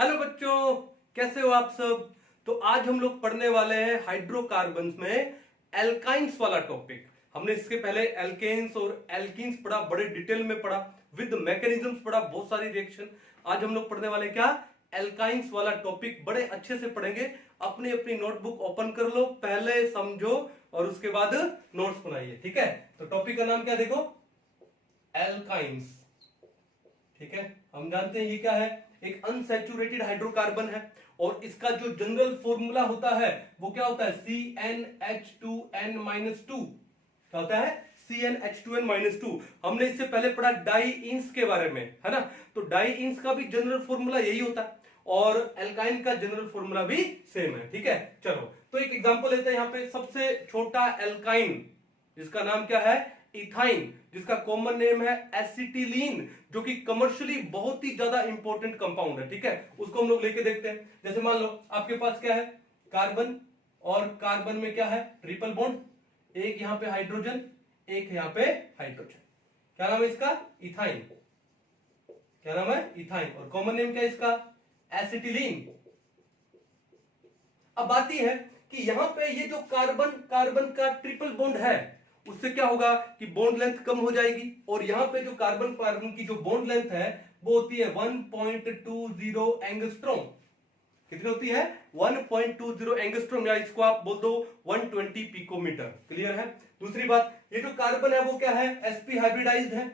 Hello बच्चों, कैसे हो आप सब। तो आज हम लोग पढ़ने वाले हैं हाइड्रोकार्बन्स में एल्काइंस वाला टॉपिक। हमने इसके पहले एल्केन्स और एल्कीन्स पढ़ा, बड़े डिटेल में पढ़ा, विद मैकेनिज्म्स पढ़ा, बहुत सारी रिएक्शन। आज हम लोग पढ़ने वाले क्या, एल्काइंस वाला टॉपिक बड़े अच्छे से पढ़ेंगे। अपनी अपनी नोटबुक ओपन कर लो, पहले समझो और उसके बाद नोट्स बनाइए, ठीक है। तो टॉपिक का नाम क्या देखो, एल्काइंस, ठीक है। हम जानते हैं ये क्या है, एक अनसैचुरेटेड हाइड्रोकार्बन है और इसका जो जनरल फॉर्मूला होता है वो क्या होता है, CnH2n-2। क्या होता है, CnH2n-2। हमने इससे पहले पढ़ा डाईइंस के बारे में, है ना। तो डाईइंस का भी जनरल फॉर्मूला यही होता है और एल्काइन का जनरल फॉर्मूला भी सेम है, ठीक है। चलो तो एक एग्जांपल लेते हैं। यहां पे सबसे छोटा एल्काइन जिसका नाम क्या है, इथाइन, जिसका कॉमन नेम है एसिटिलीन, जो कि कमर्शियली बहुत ही ज्यादा इंपॉर्टेंट कंपाउंड है, ठीक है। उसको हम लोग लेके देखते हैं। जैसे मान लो आपके पास क्या है, कार्बन, और कार्बन में क्या है, ट्रिपल बॉन्ड, एक यहां पे हाइड्रोजन, एक यहां पे हाइड्रोजन। क्या नाम है इसका, इथाइन। क्या नाम है, इथाइन। और कॉमन नेम क्या है इसका, एसिटिलीन। अब बात यह है कि यहां पे ये जो कार्बन कार्बन का ट्रिपल बॉन्ड है उससे क्या होगा कि बॉन्ड लेंथ कम हो जाएगी, और यहां पे जो कार्बन कार्बन की जो बॉन्ड लेंथ है वो होती है 1.20 एंगस्ट्रॉम। कितनी होती है, 1.20 एंगस्ट्रॉम, या इसको आप बोल दो 120 पिकोमीटर। क्लियर है। दूसरी बात, ये जो कार्बन है वो क्या है, sp हाइब्रिडाइज्ड है।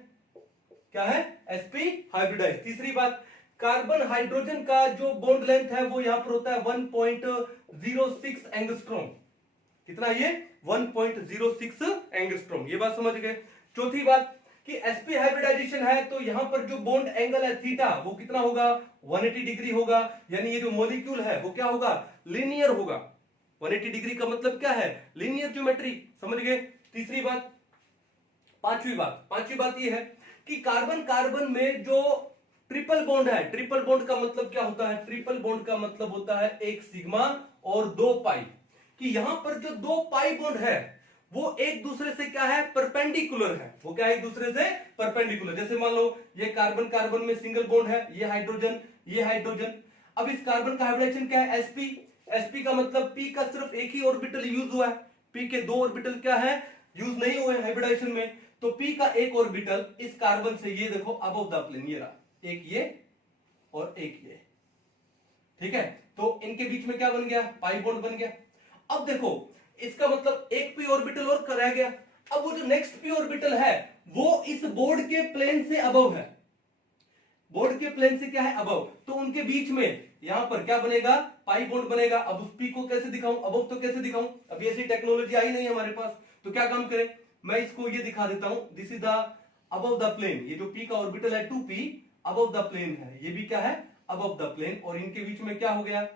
क्या है, sp हाइब्रिडाइज्ड। तीसरी बात, कार्बन हाइड्रोजन का जो बॉन्ड लेंथ है वो यहां पर होता है 1.06 एंगस्ट्रॉम। कितना ये, 1.06 एंगस्ट्रॉम। ये बात समझ गए। चौथी बात कि sp हाइब्रिडाइजेशन है तो यहां पर जो बॉन्ड एंगल है थीटा वो कितना होगा, 180 डिग्री होगा। यानी ये जो मॉलिक्यूल है वो क्या होगा, लीनियर होगा। 180 डिग्री का मतलब क्या है, लीनियर ज्योमेट्री, समझ गए। तीसरी बात, पांचवी बात ये है कि कार्बन कार्बन में जो ट्रिपल बॉन्ड है, ट्रिपल बॉन्ड का मतलब क्या होता है, ट्रिपल बॉन्ड का मतलब होता है एक सिग्मा और दो पाई। कि यहां पर जो दो पाई बॉन्ड है वो एक दूसरे से क्या है, परपेंडिकुलर है। वो क्या है, एक दूसरे से परपेंडिकुलर। जैसे मान लो ये कार्बन कार्बन में सिंगल बॉन्ड है, ये हाइड्रोजन, ये हाइड्रोजन। अब इस कार्बन का हाइब्रिडाइजेशन क्या है, sp। sp का मतलब p का सिर्फ एक ही ऑर्बिटल यूज हुआ है, p के दो ऑर्बिटल क्या है, यूज नहीं हुए हाइब्रिडाइजेशन में। तो p का एक ऑर्बिटल इस कार्बन से, ये देखो अबव द प्लेन, ये रहा, एक ये और एक ये, ठीक है। तो इनके बीच में क्या बन गया, पाई बॉन्ड बन गया। अब देखो इसका मतलब एक p ऑर्बिटल और रह गया। अब वो जो नेक्स्ट p ऑर्बिटल है वो इस बोर्ड के प्लेन से अबव है, बोर्ड के प्लेन से क्या है, अबव। तो उनके बीच में यहां पर क्या बनेगा, पाई बॉन्ड बनेगा। अब उस p को कैसे दिखाऊं, अबव तो कैसे दिखाऊं, अभी ऐसी टेक्नोलॉजी आई नहीं हमारे पास। तो क्या काम करें, मैं इसको ये दिखा देता हूं, this is the above the plane. ये जो p का ऑर्बिटल है 2p अबव द प्लेन है, ये भी क्या है, अबव द प्लेन। और इनके बीच में क्या हो गया,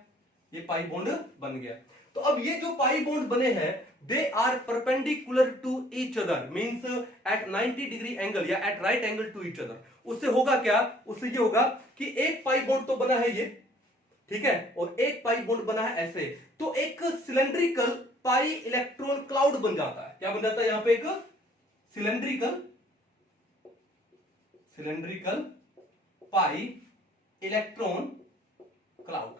ये पाई बॉन्ड बन गया। तो अब ये जो पाई बॉन्ड बने हैं they are perpendicular to each other, means at 90 degree angle या at right angle to each other. उससे होगा क्या, उससे ये होगा कि एक पाई बॉन्ड तो बना है ये, ठीक है, और एक पाई बॉन्ड बना है ऐसे। तो एक सिलेंड्रिकल पाई इलेक्ट्रॉन क्लाउड बन जाता है। क्या बन जाता है, यहां पे एक cylindrical cylindrical pi electron cloud,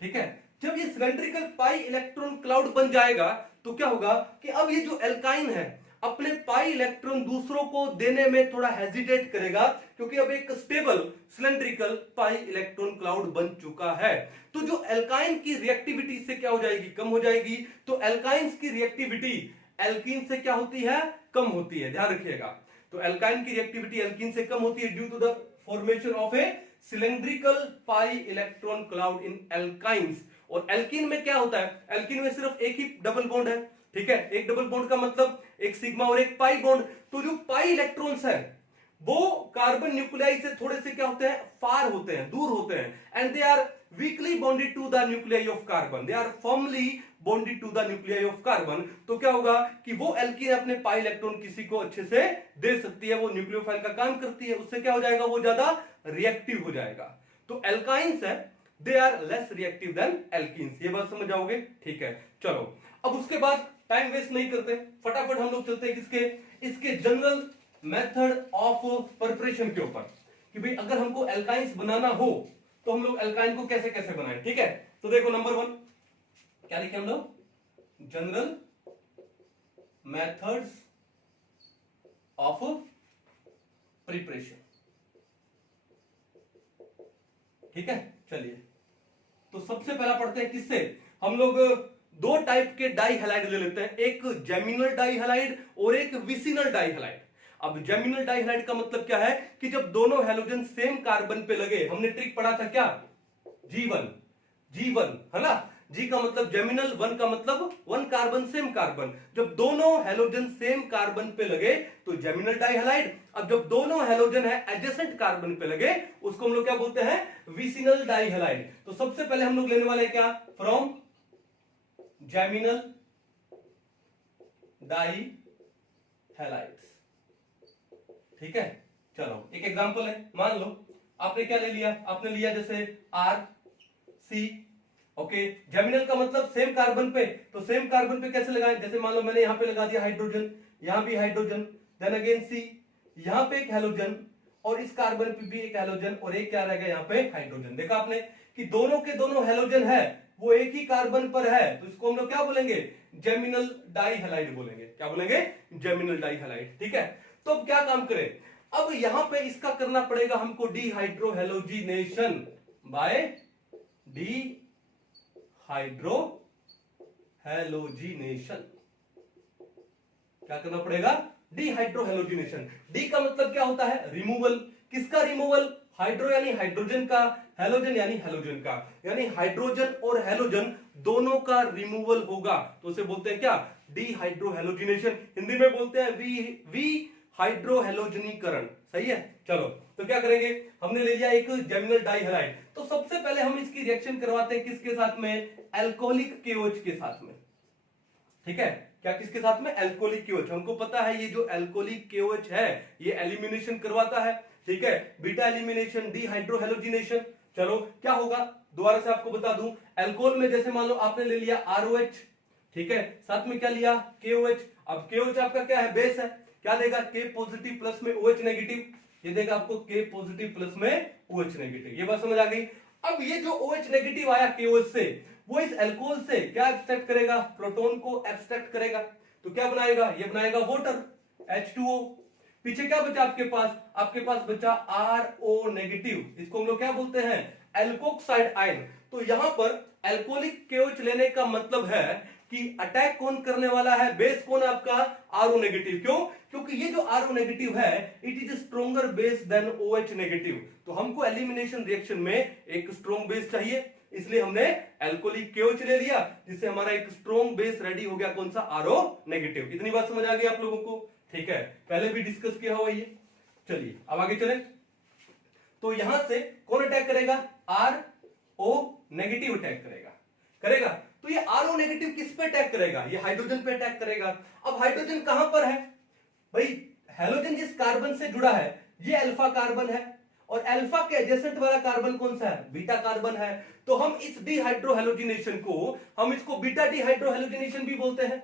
ठीक है। जब ये सिलेंड्रिकल पाई इलेक्ट्रॉन क्लाउड बन जाएगा तो क्या होगा कि अब ये जो एल्काइन है अपने पाई इलेक्ट्रॉन दूसरों को देने में थोड़ा हेजिटेट करेगा, क्योंकि अब एक stable cylindrical pi electron cloud बन चुका है। तो जो एल्काइन की रिएक्टिविटी से क्या हो जाएगी, कम हो जाएगी। तो एल्काइंस की रिएक्टिविटी एल्कीन से क्या होती है, कम होती है, ध्यान रखिएगा। तो एल्काइन की रिएक्टिविटी एल्कीन से कम होती है due to the formation of a cylindrical pi electron cloud in alkynes. और एल्कीन में क्या होता है, एल्कीन में सिर्फ एक ही डबल बॉन्ड है, ठीक है। एक डबल बॉन्ड का मतलब एक सिग्मा और एक पाई बॉन्ड। तो जो पाई इलेक्ट्रॉन्स है वो कार्बन न्यूक्लियाई से थोड़े से क्या होते हैं, फार होते हैं, दूर होते हैं। And they are weakly bonded to the nuclei of carbon, they are firmly bonded to the nuclei of carbon. तो क्या होगा कि वो एल्कीन अपने पाई इलेक्ट्रॉन किसी को अच्छे से दे सकती है, वो न्यूक्लियोफाइल का काम करती है। उससे क्या हो जाएगा, वो ज्यादा रिएक्टिव हो जाएगा। तो एल्काइंस है they are less reactive than alkenes. ये बात समझ आओगे, ठीक है। चलो अब उसके बाद टाइम वेस्ट नहीं करते, फटाफट हम लोग चलते हैं किसके, इसके जनरल मेथड ऑफ प्रिपरेशन के ऊपर। कि भाई अगर हमको एल्काइंस बनाना हो तो हम लोग एल्काइन को कैसे कैसे बनाएं। ठीक है, तो देखो नंबर 1 क्या लिखे हम लोग, जनरल मेथड्स ऑफ प्रिपरेशन। ठीक है, चलिए तो सबसे पहला पढ़ते हैं किससे, हम लोग दो टाइप के डाई हैलाइड ले लेते हैं, एक जेमिनल डाई हैलाइड और एक विसिनल डाई हैलाइड। अब जेमिनल डाई हैलाइड का मतलब क्या है कि जब दोनों हैलोजन सेम कार्बन पे लगे, हमने ट्रिक पढ़ा था क्या, G1 है ना, जी का मतलब जेमिनल, 1 का मतलब 1 कार्बन सेम कार्बन, जब दोनों हैलोजन सेम कार्बन पे लगे तो जेमिनल डाई हैलाइड। अब जब दोनों हैलोजन है एडजेसेंट कार्बन पे लगे उसको हम लोग क्या बोलते हैं, विसिनल डाई हैलाइड। तो सबसे पहले हम लोग लेने वाले क्या, फ्रॉम जेमिनल डाई हैलाइड्स। ठीक है, चलो एक एग्जांपल है, मान लो आपने क्या ले लिया, आपने लिया जैसे RC। ओके, जेमिनल का मतलब सेम कार्बन पे, तो सेम कार्बन पे कैसे लगाएं, जैसे मान लो मैंने यहां पे लगा दिया हाइड्रोजन, यहां भी हाइड्रोजन, देन अगेन C, यहां पे एक हैलोजन और इस कार्बन पे भी एक हैलोजन और एक क्या रहेगा यहां पे हाइड्रोजन। देखा आपने कि दोनों के दोनों हैलोजन है वो एक ही कार्बन पर है, तो इसको हम लोग क्या बोलेंगे, जेमिनल डाई हैलाइड बोलेंगे। क्या बोलेंगे, जेमिनल डाई हैलाइड। ठीक है, तो अब क्या काम करें, अब यहां पे इसका करना पड़ेगा हमको डिहाइड्रोहेलोजिनेशन बाय डिहाइड्रोहेलोजिनेशन। क्या करना पड़ेगा, डिहाइड्रोहेलोजिनेशन। डी का मतलब क्या होता है, रिमूवल। किसका रिमूवल, हाइड्रो यानी हाइड्रोजन का, हेलोजन यानी हेलोजन का, यानी हाइड्रोजन और हेलोजन दोनों का रिमूवल होगा, तो उसे बोलते हैं क्या, डिहाइड्रोहेलोजिनेशन। हिंदी में बोलते हैं वी हाइड्रोहेलोजनीकरण। सही है, चलो तो क्या करेंगे, हमने ले लिया एक जेमिनल डाई हैलाइड, तो सबसे पहले हम इसकी रिएक्शन करवाते हैं किसके साथ में, एल्कोहलिक KOH के साथ में। ठीक है, क्या किसके साथ में, एल्कोहलिक KOH। हमको पता है ये जो एल्कोहलिक KOH है ये एलिमिनेशन करवाता है। ठीक है, बीटा एलिमिनेशन, डिहाइड्रोहेलोजिनेशन। चलो क्या होगा, दोबारा से आपको बता दूं, अल्कोहल में जैसे मान लो आपने ले लिया ROH, ठीक है, साथ में क्या लिया, KOH। अब KOH आपका क्या है, बेस है, क्या देगा, K पॉजिटिव प्लस में OH नेगेटिव, ये देगा आपको K पॉजिटिव प्लस में OH नेगेटिव। ये बात समझ आ गई। अब ये जो OH नेगेटिव आया KOH से, वो इस अल्कोहल से क्या एब्स्ट्रैक्ट करेगा, प्रोटॉन को एब्स्ट्रैक्ट करेगा, तो क्या बनाएगा, ये बनाएगा वाटर H2O। पीछे क्या बचा आपके पास बचा RO नेगेटिव, इसको हम लोग क्या बोलते हैं, एल्कोक्साइड आयन। तो यहां पर एल्कोहलिक KOH लेने का मतलब है कि अटैक कौन करने वाला है, बेस कौन है आपका, RO नेगेटिव। क्यों, क्योंकि ये जो RO नेगेटिव है it is stronger base than OH negative, तो हमको एलिमिनेशन रिएक्शन में एक स्ट्रॉन्ग बेस चाहिए, इसलिए हमने एल्कोहलिक KOH ले लिया, जिससे हमारा एक स्ट्रॉन्ग बेस रेडी हो गया, कौन सा, RO नेगेटिव। इतनी बात समझ आ गई आप लोगों को। ठीक है, पहले भी डिस्कस किया हुआ ये। चलिए अब आगे चले, तो यहां से कौन अटैक करेगा, RO नेगेटिव अटैक करेगा। तो ये RO नेगेटिव किस पे अटैक करेगा, ये हाइड्रोजन पे अटैक करेगा। अब हाइड्रोजन कहां पर है भाई, हेलोजन जिस कार्बन से जुड़ा है ये अल्फा कार्बन है, और अल्फा के एडजेसेंट वाला कार्बन कौन सा है, बीटा कार्बन है। तो हम इस डिहाइड्रोहेलोजिनेशन को, हम इसको बीटा डिहाइड्रोहेलोजिनेशन भी बोलते हैं,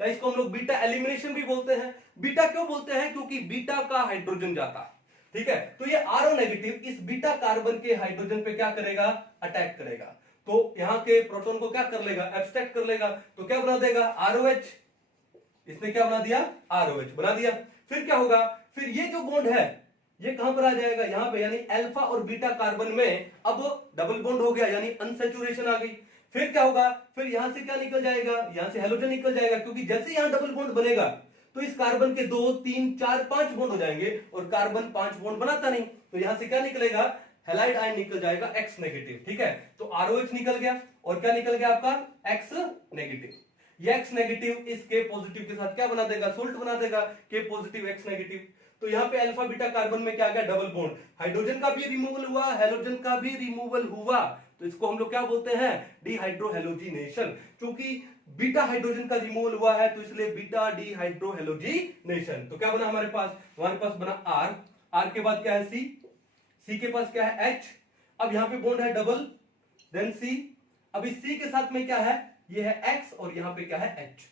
या इसको हम लोग बीटा एलिमिनेशन भी बोलते हैं। बीटा क्यों बोलते हैं, क्योंकि बीटा का हाइड्रोजन जाता है। ठीक है, तो ये RO नेगेटिव इस बीटा कार्बन के हाइड्रोजन पे क्या करेगा, अटैक करेगा, तो यहां के प्रोटॉन को क्या कर लेगा, एब्स्ट्रैक्ट कर लेगा, तो क्या बना देगा, ROH। इसने क्या बना दिया, ROH बना दिया। फिर क्या होगा, फिर ये जो बॉन्ड है ये कहां पर आ जाएगा, यहां पे, यानी अल्फा और बीटा कार्बन में अब डबल बॉन्ड हो गया, यानी अनसैचुरेशन आ गई। फिर क्या होगा, फिर यहां से क्या निकल जाएगा, यहां से हेलोजन निकल जाएगा, क्योंकि जैसे यहां डबल बॉन्ड बनेगा तो इस कार्बन के 2 3 4 5 बॉन्ड हो जाएंगे, और कार्बन 5 बॉन्ड बनाता नहीं, तो यहां से क्या निकलेगा, हैलाइड आयन निकल जाएगा X नेगेटिव। ठीक है, तो ROH निकल गया, और क्या निकल गया आपका, X नेगेटिव। ये X नेगेटिव इस K पॉजिटिव के साथ क्या बना देगा, सोल्ट बना देगा, K पॉजिटिव X नेगेटिव। तो यहाँ पे अल्फा बीटा कार्बन में क्या आ गया, डबल बॉन्ड, हाइड्रोजन का भी रिमूवल हुआ, हेलोजन का भी रिमूवल हुआ, तो इसको हम लोग क्या बोलते हैं, डिहाइड्रोहेलोजिनेशन। क्योंकि बीटा हाइड्रोजन का रिमूवल हुआ है तो इसलिए बीटा डिहाइड्रोहेलोजिनेशन। तो क्या बना हमारे पास बना R के बाद क्या है C के पास क्या है H, अब यहां पे बॉन्ड है डबल, देन C, अब इस C के साथ में क्या है, ये है X, और यहां पे क्या है H।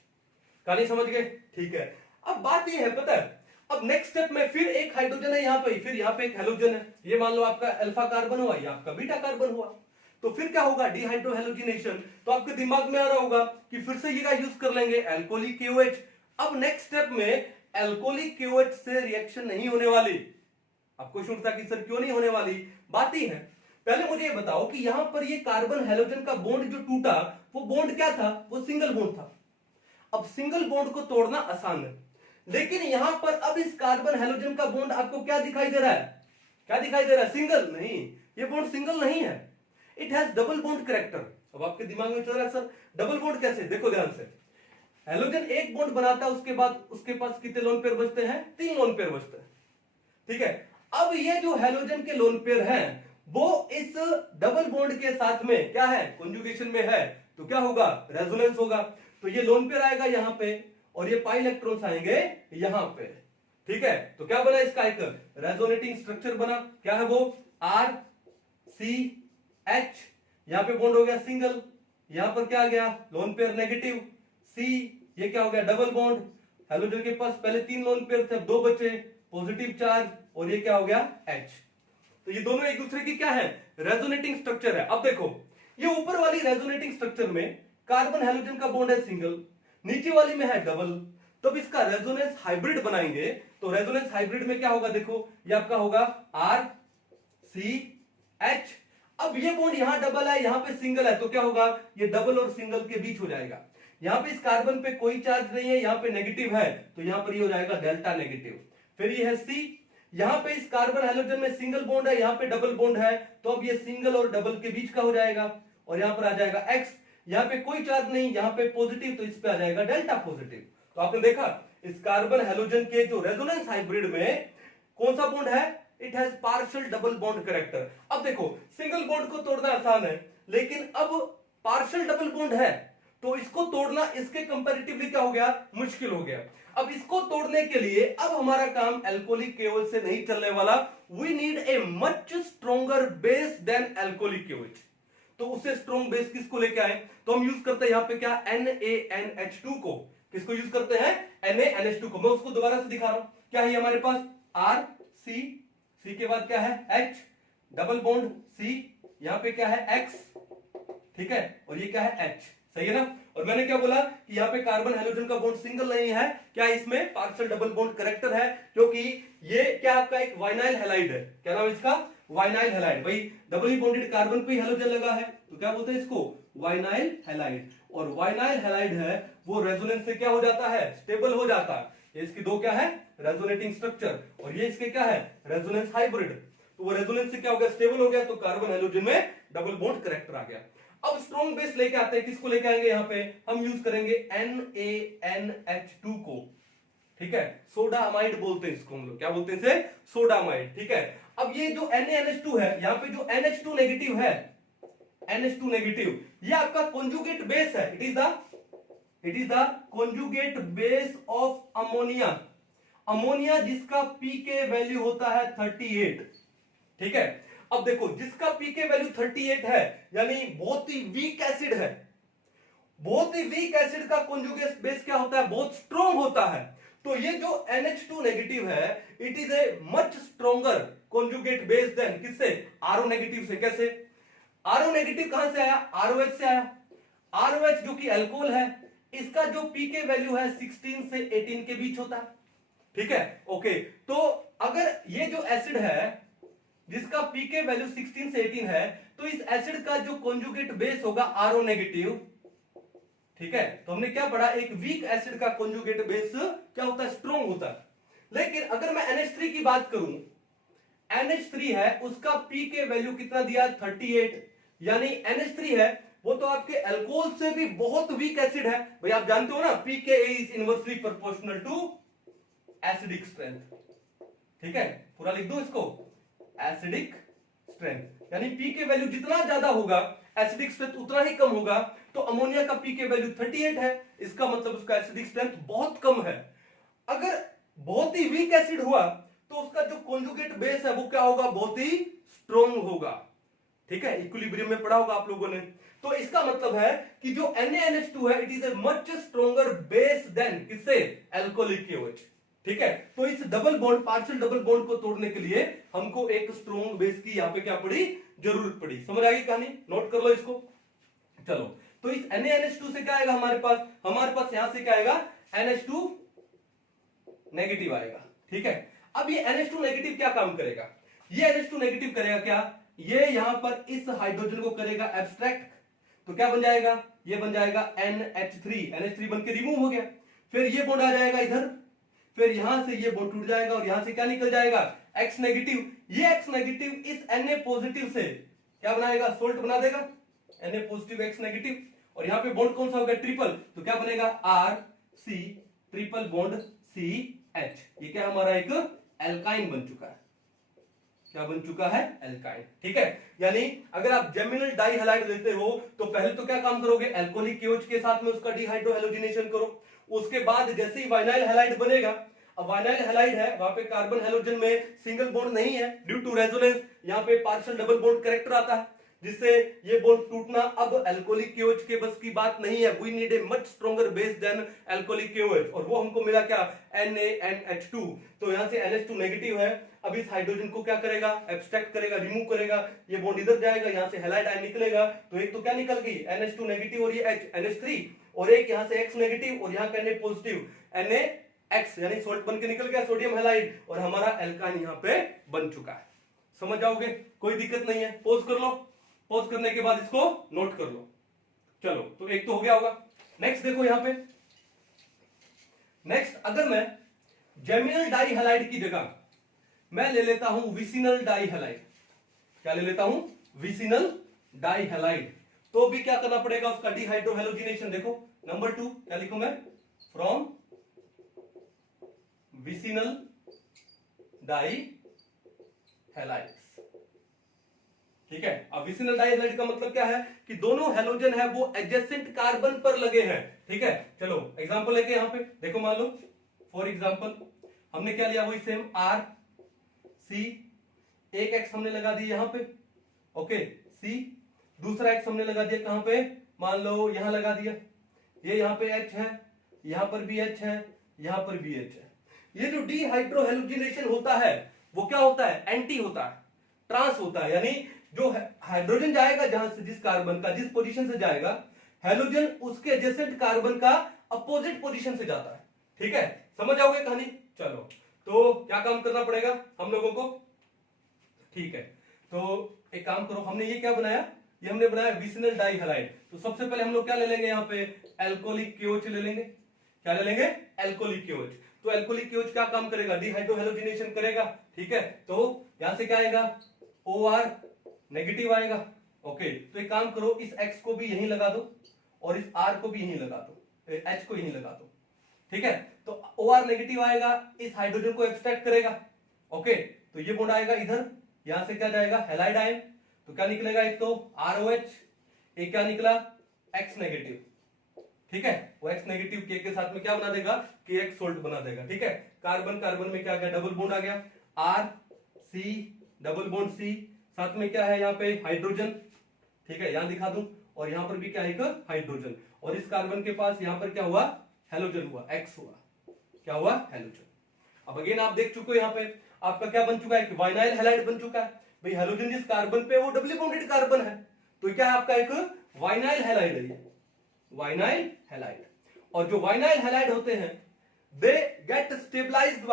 कहानी समझ गए, ठीक है। अब बात ये है, पता है, अब नेक्स्ट स्टेप में फिर एक हाइड्रोजन है यहाँ पे, फिर यहाँ पे एक हेलोजन है, ये मान लो आपका अल्फा कार्बन हुआ, ये आपका बीटा कार्बन हुआ, तो फिर क्या होगा, डिहाइड्रोहेलोजिनेशन। तो आपके दिमाग में आ रहा होगा कि फिर से ये यूज कर लेंगे अल्कोहलिक KOH। अब नेक्स्ट स्टेप में अल्कोहलिक KOH से रिएक्शन नहीं होने वाली। आपको क्वेश्चन उठता कि सर क्यों नहीं होने वाली, बात ही है। पहले मुझे ये बताओ कि यहां पर ये कार्बन हेलोजन का बॉन्ड जो टूटा, वो बॉन्ड क्या था, वो सिंगल बॉन्ड था। अब सिंगल बॉन्ड को तोड़ना आसान है, लेकिन यहां पर अब इस कार्बन हेलोजन का बॉन्ड आपको क्या दिखाई दे रहा है, क्या दिखाई दे रहा है, सिंगल नहीं, ये बॉन्ड सिंगल नहीं है, it has double bond character. अब आपके दिमाग में चल रहा है सर डबल बॉन्ड कैसे, देखो ध्यान से, हेलोजन एक बॉन्ड बनाता है, उसके बाद उसके पास कितने लोन पेयर बचते हैं, 3 लोन पेयर बचते हैं, ठीक है। अब ये जो हेलोजन के लोन पेयर हैं वो इस डबल बॉन्ड के साथ में क्या है, कॉन्जुगेशन में है, तो क्या होगा, रेजोनेंस होगा। तो ये लोन पेयर आएगा यहां पे और ये पाई इलेक्ट्रॉन्स आएंगे यहां पे, ठीक है। तो क्या बना इसका एक रेजोनेटिंग स्ट्रक्चर बना, क्या है वो, RCH, यहां पे बॉन्ड हो गया सिंगल, यहां पर क्या आ गया, लोन पेयर नेगेटिव C, ये क्या हो गया, डबल बॉन्ड, हेलोजन के पास पहले 3 लोन पेयर थे, 2 बचे, पॉजिटिव चार्ज, और ये क्या हो गया H। तो ये दोनों एक दूसरे की क्या है, रेजोनेटिंग स्ट्रक्चर है। अब देखो ये ऊपर वाली रेजोनेटिंग स्ट्रक्चर में कार्बन हेलोजन का बॉन्ड है सिंगल, नीचे वाली में है डबल, तो अब इसका रेजोनेंस हाइब्रिड बनाएंगे, तो रेजोनेंस हाइब्रिड में क्या होगा, देखो ये आपका होगा RCH। अब ये बॉन्ड यहां डबल है, यहां पे सिंगल है, तो क्या होगा, ये डबल और सिंगल के बीच हो जाएगा। यहां पे इस कार्बन पे कोई चार्ज नहीं है, यहां पे नेगेटिव है, तो यहां पर ये हो जाएगा डेल्टा नेगेटिव। फिर ये है C, यहां पे इस कार्बन हाइड्रोजन में सिंगल बॉन्ड है, यहां पे डबल बॉन्ड है, तो अब ये सिंगल और डबल के बीच का हो जाएगा, और यहां पर आ जाएगा X, यहां पे कोई चार्ज नहीं, यहां पे पॉजिटिव, तो इस पे आ जाएगा डेल्टा पॉजिटिव। तो आपने देखा इस कार्बन हाइड्रोजन के जो रेजोनेंस हाइब्रिड में कौन सा बॉन्ड है, it has partial double bond character. अब देखो सिंगल बॉन्ड को तोड़ना आसान है, लेकिन अब पार्शियल डबल बॉन्ड है, तो इसको तोड़ना इसके कंपैरेटिवली क्या हो गया, मुश्किल हो गया। अब इसको तोड़ने के लिए अब हमारा काम अल्कोहलिक KOH से नहीं चलने वाला, we need a much stronger base than alcoholic KOH। तो उससे स्ट्रॉन्ग बेस किसको लेके आए, तो हम यूज करते हैं यहां पे क्या, NaNH2 को, किसको यूज करते हैं, NaNH2 को। मैं उसको दोबारा से दिखा रहा हूं, क्या है हमारे पास RC के बाद क्या है H, डबल बॉन्ड C, यहां पे क्या है X, ठीक है, और ये क्या है H, सही है ना। और मैंने क्या बोला कि यहाँ पे कार्बन हेलोजन का बॉन्ड सिंगल नहीं है, क्या इसमें पार्शियल डबल बॉन्ड कैरेक्टर है, क्योंकि ये क्या आपका एक वाइनाइल हैलाइड है, क्या नाम है इसका, वाइनाइल हैलाइड। भाई डबली बॉन्डेड कार्बन पे हेलोजन लगा है, तो क्या बोलते हैं इसको, वाइनाइल हैलाइड। और वाइनाइल हैलाइड है वो रेजोनेंस से क्या हो जाता है, स्टेबल हो जाता है। ये इसकी दो क्या है, रेजोनेटिंग स्ट्रक्चर, और ये इसके क्या है, रेजोनेंस हाइब्रिड। तो वो रेजोनेंस से क्या हो गया, स्टेबल हो गया, तो कार्बन हेलोजन में डबल बॉन्ड कैरेक्टर आ गया। अब स्ट्रॉन्ग बेस लेके आते हैं, किसको लेके आएंगे, यहां पे हम यूज करेंगे NaNH2 को, ठीक है, सोडा अमाइड बोलते हैं इसको हम लोग, क्या बोलते हैं इसे, सोडा अमाइड, ठीक है। अब ये जो NaNH2 है, यहां पे जो NH2 नेगेटिव है, NH2 नेगेटिव, ये आपका कॉन्जुगेट बेस है, it is the conjugate base of ammonia, ammonia जिसका पीके वैल्यू होता है 38, ठीक है। अब देखो जिसका पीके वैल्यू 38 है, यानी बहुत ही वीक एसिड है, बहुत ही वीक एसिड का कॉन्जुगेट बेस क्या होता है, बहुत स्ट्रॉन्ग होता है। तो ये जो NH2 नेगेटिव है, it is a much stronger conjugate base than किससे, RO नेगेटिव से। कैसे, RO नेगेटिव कहां से आया, ROH से आया। ROH जो कि अल्कोहल है, इसका जो पीके वैल्यू है 16 से 18 के बीच होता है, ठीक है, ओके। तो अगर ये जो एसिड है जिसका पीके वैल्यू 16 से 18 है, तो इस एसिड का जो कॉन्जुगेट बेस होगा RO नेगेटिव, ठीक है। तो हमने क्या पढ़ा, एक वीक एसिड का कॉन्जुगेट बेस क्या होता है, स्ट्रॉन्ग होता है। लेकिन अगर मैं NH3 की बात करूं, NH3 है, उसका पीके वैल्यू कितना दिया, 38, यानी NH3 है वो तो आपके अल्कोहल से भी बहुत वीक एसिड है। भाई आप जानते हो ना, pKa is inversely proportional to acidic strength, ठीक है, पूरा लिख दो इसको, एसिडिक स्ट्रेंथ, यानी पीके वैल्यू जितना ज्यादा होगा एसिडिक स्ट्रेंथ उतना ही कम होगा। तो अमोनिया का पीके वैल्यू 38 है, इसका मतलब उसका एसिडिक स्ट्रेंथ बहुत कम है। अगर बहुत ही वीक एसिड हुआ तो उसका जो कॉन्जुगेट बेस है वो क्या होगा, बहुत ही स्ट्रॉन्ग होगा, ठीक है, इक्विलिब्रियम में पढ़ा होगा आप लोगों ने। तो इसका मतलब है कि जो NaNH2 है, it is a much stronger base than किससे, अल्कोहलिक KOH। ठीक है। तो इस double bond, partial double bond को तोड़ने के लिए हमको एक स्ट्रॉन्ग बेस की यहां पे क्या पड़ी, जरूरत पड़ी। समझ आ गई कहानी, नोट कर लो इसको। चलो, तो इस NaNH2 से क्या आएगा हमारे पास यहां से क्या आएगा, NH2 नेगेटिव आएगा। ठीक है, अब ये NH2 नेगेटिव क्या काम करेगा, ये NH2 नेगेटिव करेगा क्या, ये यहां पर इस हाइड्रोजन को करेगा एब्स्ट्रैक्ट, तो क्या बन जाएगा, ये बन जाएगा NH3 बन के रिमूव हो गया। फिर ये बॉन्ड आ जाएगा इधर, फिर यहां से ये बॉन्ड टूट जाएगा और यहां से क्या निकल जाएगा, X नेगेटिव। ये X नेगेटिव इस Na पॉजिटिव से क्या बनाएगा, सोल्ट बना देगा, Na पॉजिटिव X नेगेटिव, और यहां पे बॉन्ड कौन सा होगा, ट्रिपल, तो क्या बनेगा RC ट्रिपल बॉन्ड CH। ये क्या हमारा एक एल्काइन बन चुका है, क्या बन चुका है, एल्काइन। ठीक है, यानी अगर आप जेमिनल डाई हैलाइड देते हो तो पहले तो क्या काम करोगे, एल्कोहलिक KOH के साथ में उसका डिहाइड्रोहेलोजिनेशन करो। उसके बाद जैसे ही वाइनाइल हैलाइड बनेगा, अब वाइनाइल हैलाइड है, वहां पे कार्बन हैलोजन में सिंगल बॉन्ड नहीं है ड्यू टू रेजोनेंस, यहाँ पे पार्शियल डबल बॉन्ड कैरेक्टर आता है, जिससे ये बॉन्ड टूटना अब एल्कोहलिक KOH के बस की बात नहीं है। We need a much stronger base than alcoholic KOH, और वो हमको मिला क्या, NaNH2। तो यहां से NH2 नेगेटिव है, अब इस हाइड्रोजन को क्या करेगा, एब्स्ट्रैक्ट करेगा, रिमूव करेगा, ये बॉन्ड इधर जाएगा, यहां से हैलाइड आयन निकलेगा, तो एक तो क्या निकल गई NH2 नेगेटिव और ये H NH3, और एक यहां से X नेगेटिव और यहां का Na पॉजिटिव NaX, यानी सोल्ट बन के निकल गया, सोडियम हैलाइड, और हमारा एल्काइन यहां पे बन चुका है। समझ जाओगे, कोई दिक्कत नहीं है। पॉज कर लो, पॉज करने के बाद इसको नोट कर लो। चलो, तो एक तो हो गया होगा। नेक्स्ट देखो यहां पे, नेक्स्ट अगर मैं जेमिनल डाई हैलाइड की जगह मैं ले लेता हूं विसिनल डाई हैलाइड, क्या ले लेता हूं, विसिनल डाई हैलाइड, तो भी क्या करना पड़ेगा, उसका डिहाइड्रोहेलोजिनेशन। देखो नंबर 2 क्या लिखूं मैं, फ्रॉम विसिनल डाई हैलाइड्स। ठीक है, अब विसिनल डाई हैलाइड का मतलब क्या है कि दोनों हैलोजन है वो एडजेसेंट कार्बन पर लगे हैं। ठीक है, चलो एग्जांपल लेके यहां पे देखो, मान लो फॉर एग्जांपल हमने क्या लिया, वही सेम R C, एक X हमने लगा दिया यहां पे, ओके C, दूसरा X हमने लगा दिया कहां पे, मान लो यहां लगा दिया, ये यहां पे H है, यहां पर भी H है, यहां पर भी H है। ये जो डिहाइड्रोहेलोजिनेशन होता है वो क्या होता है, एंटी होता है, ट्रांस होता है, यानी जो हाइड्रोजन जाएगा जहां से, जिस कार्बन का जिस पोजीशन से जाएगा, हैलोजन उसके एडजेसेंट कार्बन का अपोजिट पोजीशन से जाता है। ठीक है, समझ आओगे कहानी। चलो, तो क्या काम करना पड़ेगा हम लोगों को, ठीक है, तो एक काम करो, हमने ये क्या बनाया, ये हमने बनाया विसिनल डाई हैलाइड। तो सबसे पहले हम लोग क्या ले लेंगे, यहाँ पे एल्कोहलिक KOH ले लेंगे, क्या ले लेंगे, एल्कोहलिक KOH। तो एल्कोहलिक KOH क्या काम करेगा, डिहाइड्रोहेलोजिनेशन करेगा। ठीक है, तो यहां से क्या आएगा, OR नेगेटिव आएगा। ओके, तो एक काम करो, इस X को भी यहीं लगा दो और इस R को भी यहीं लगा दो, H को यहीं लगा दो। ठीक है, तो OR नेगेटिव आएगा, इस हाइड्रोजन को एक्सट्रैक्ट करेगा। ओके, तो ये बॉन्ड आएगा इधर, यहां से क्या जाएगा, हैलाइड आयन, तो क्या निकलेगा, एक तो ROH, एक क्या निकला, X नेगेटिव। ठीक है, वो X नेगेटिव के साथ में क्या बना देगा, KX सोल्ट बना देगा। ठीक है, कार्बन कार्बन में क्या आ गया, डबल बॉन्ड आ गया, R C double bond C, साथ में क्या है यहाँ पे हाइड्रोजन। ठीक है, यहां दिखा दूं, और यहां पर भी क्या है, एक हाइड्रोजन, और इस कार्बन के पास यहां पर क्या हुआ, हैलोजन हुआ, X हुआ, क्या हुआ, हैलोजन। अब अगेन आप देख चुके हो, यहाँ पे आपका क्या बन चुका है, एक वाइनाइल हैलाइड बन चुका है। भाई हैलोजन जिस कार्बन पे वो डबली बॉन्डेड कार्बन है, तो क्या है आपका एक वाइनाइल हैलाइड है, ये वाइनाइल हैलाइड। और जो वाइनाइल हैलाइड होते हैं they get stabilised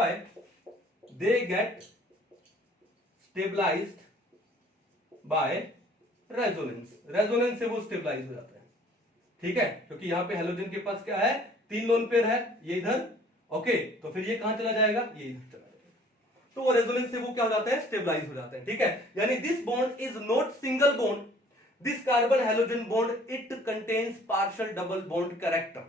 by resonance से वो स्टेबलाइज हो जाते हैं। ठीक है, क्योंकि यहां पे हैलोजन के पास क्या है, 3 लोन पेयर है, ये इधर, ओके, तो फिर ये कहां चला जाएगा, ये इधर चला जाएगा, तो वो रेजोनेंस से वो क्या हो जाता है, स्टेबलाइज हो जाते हैं। ठीक है, यानी this bond is not single bond, this carbon halogen bond it contains partial double bond character.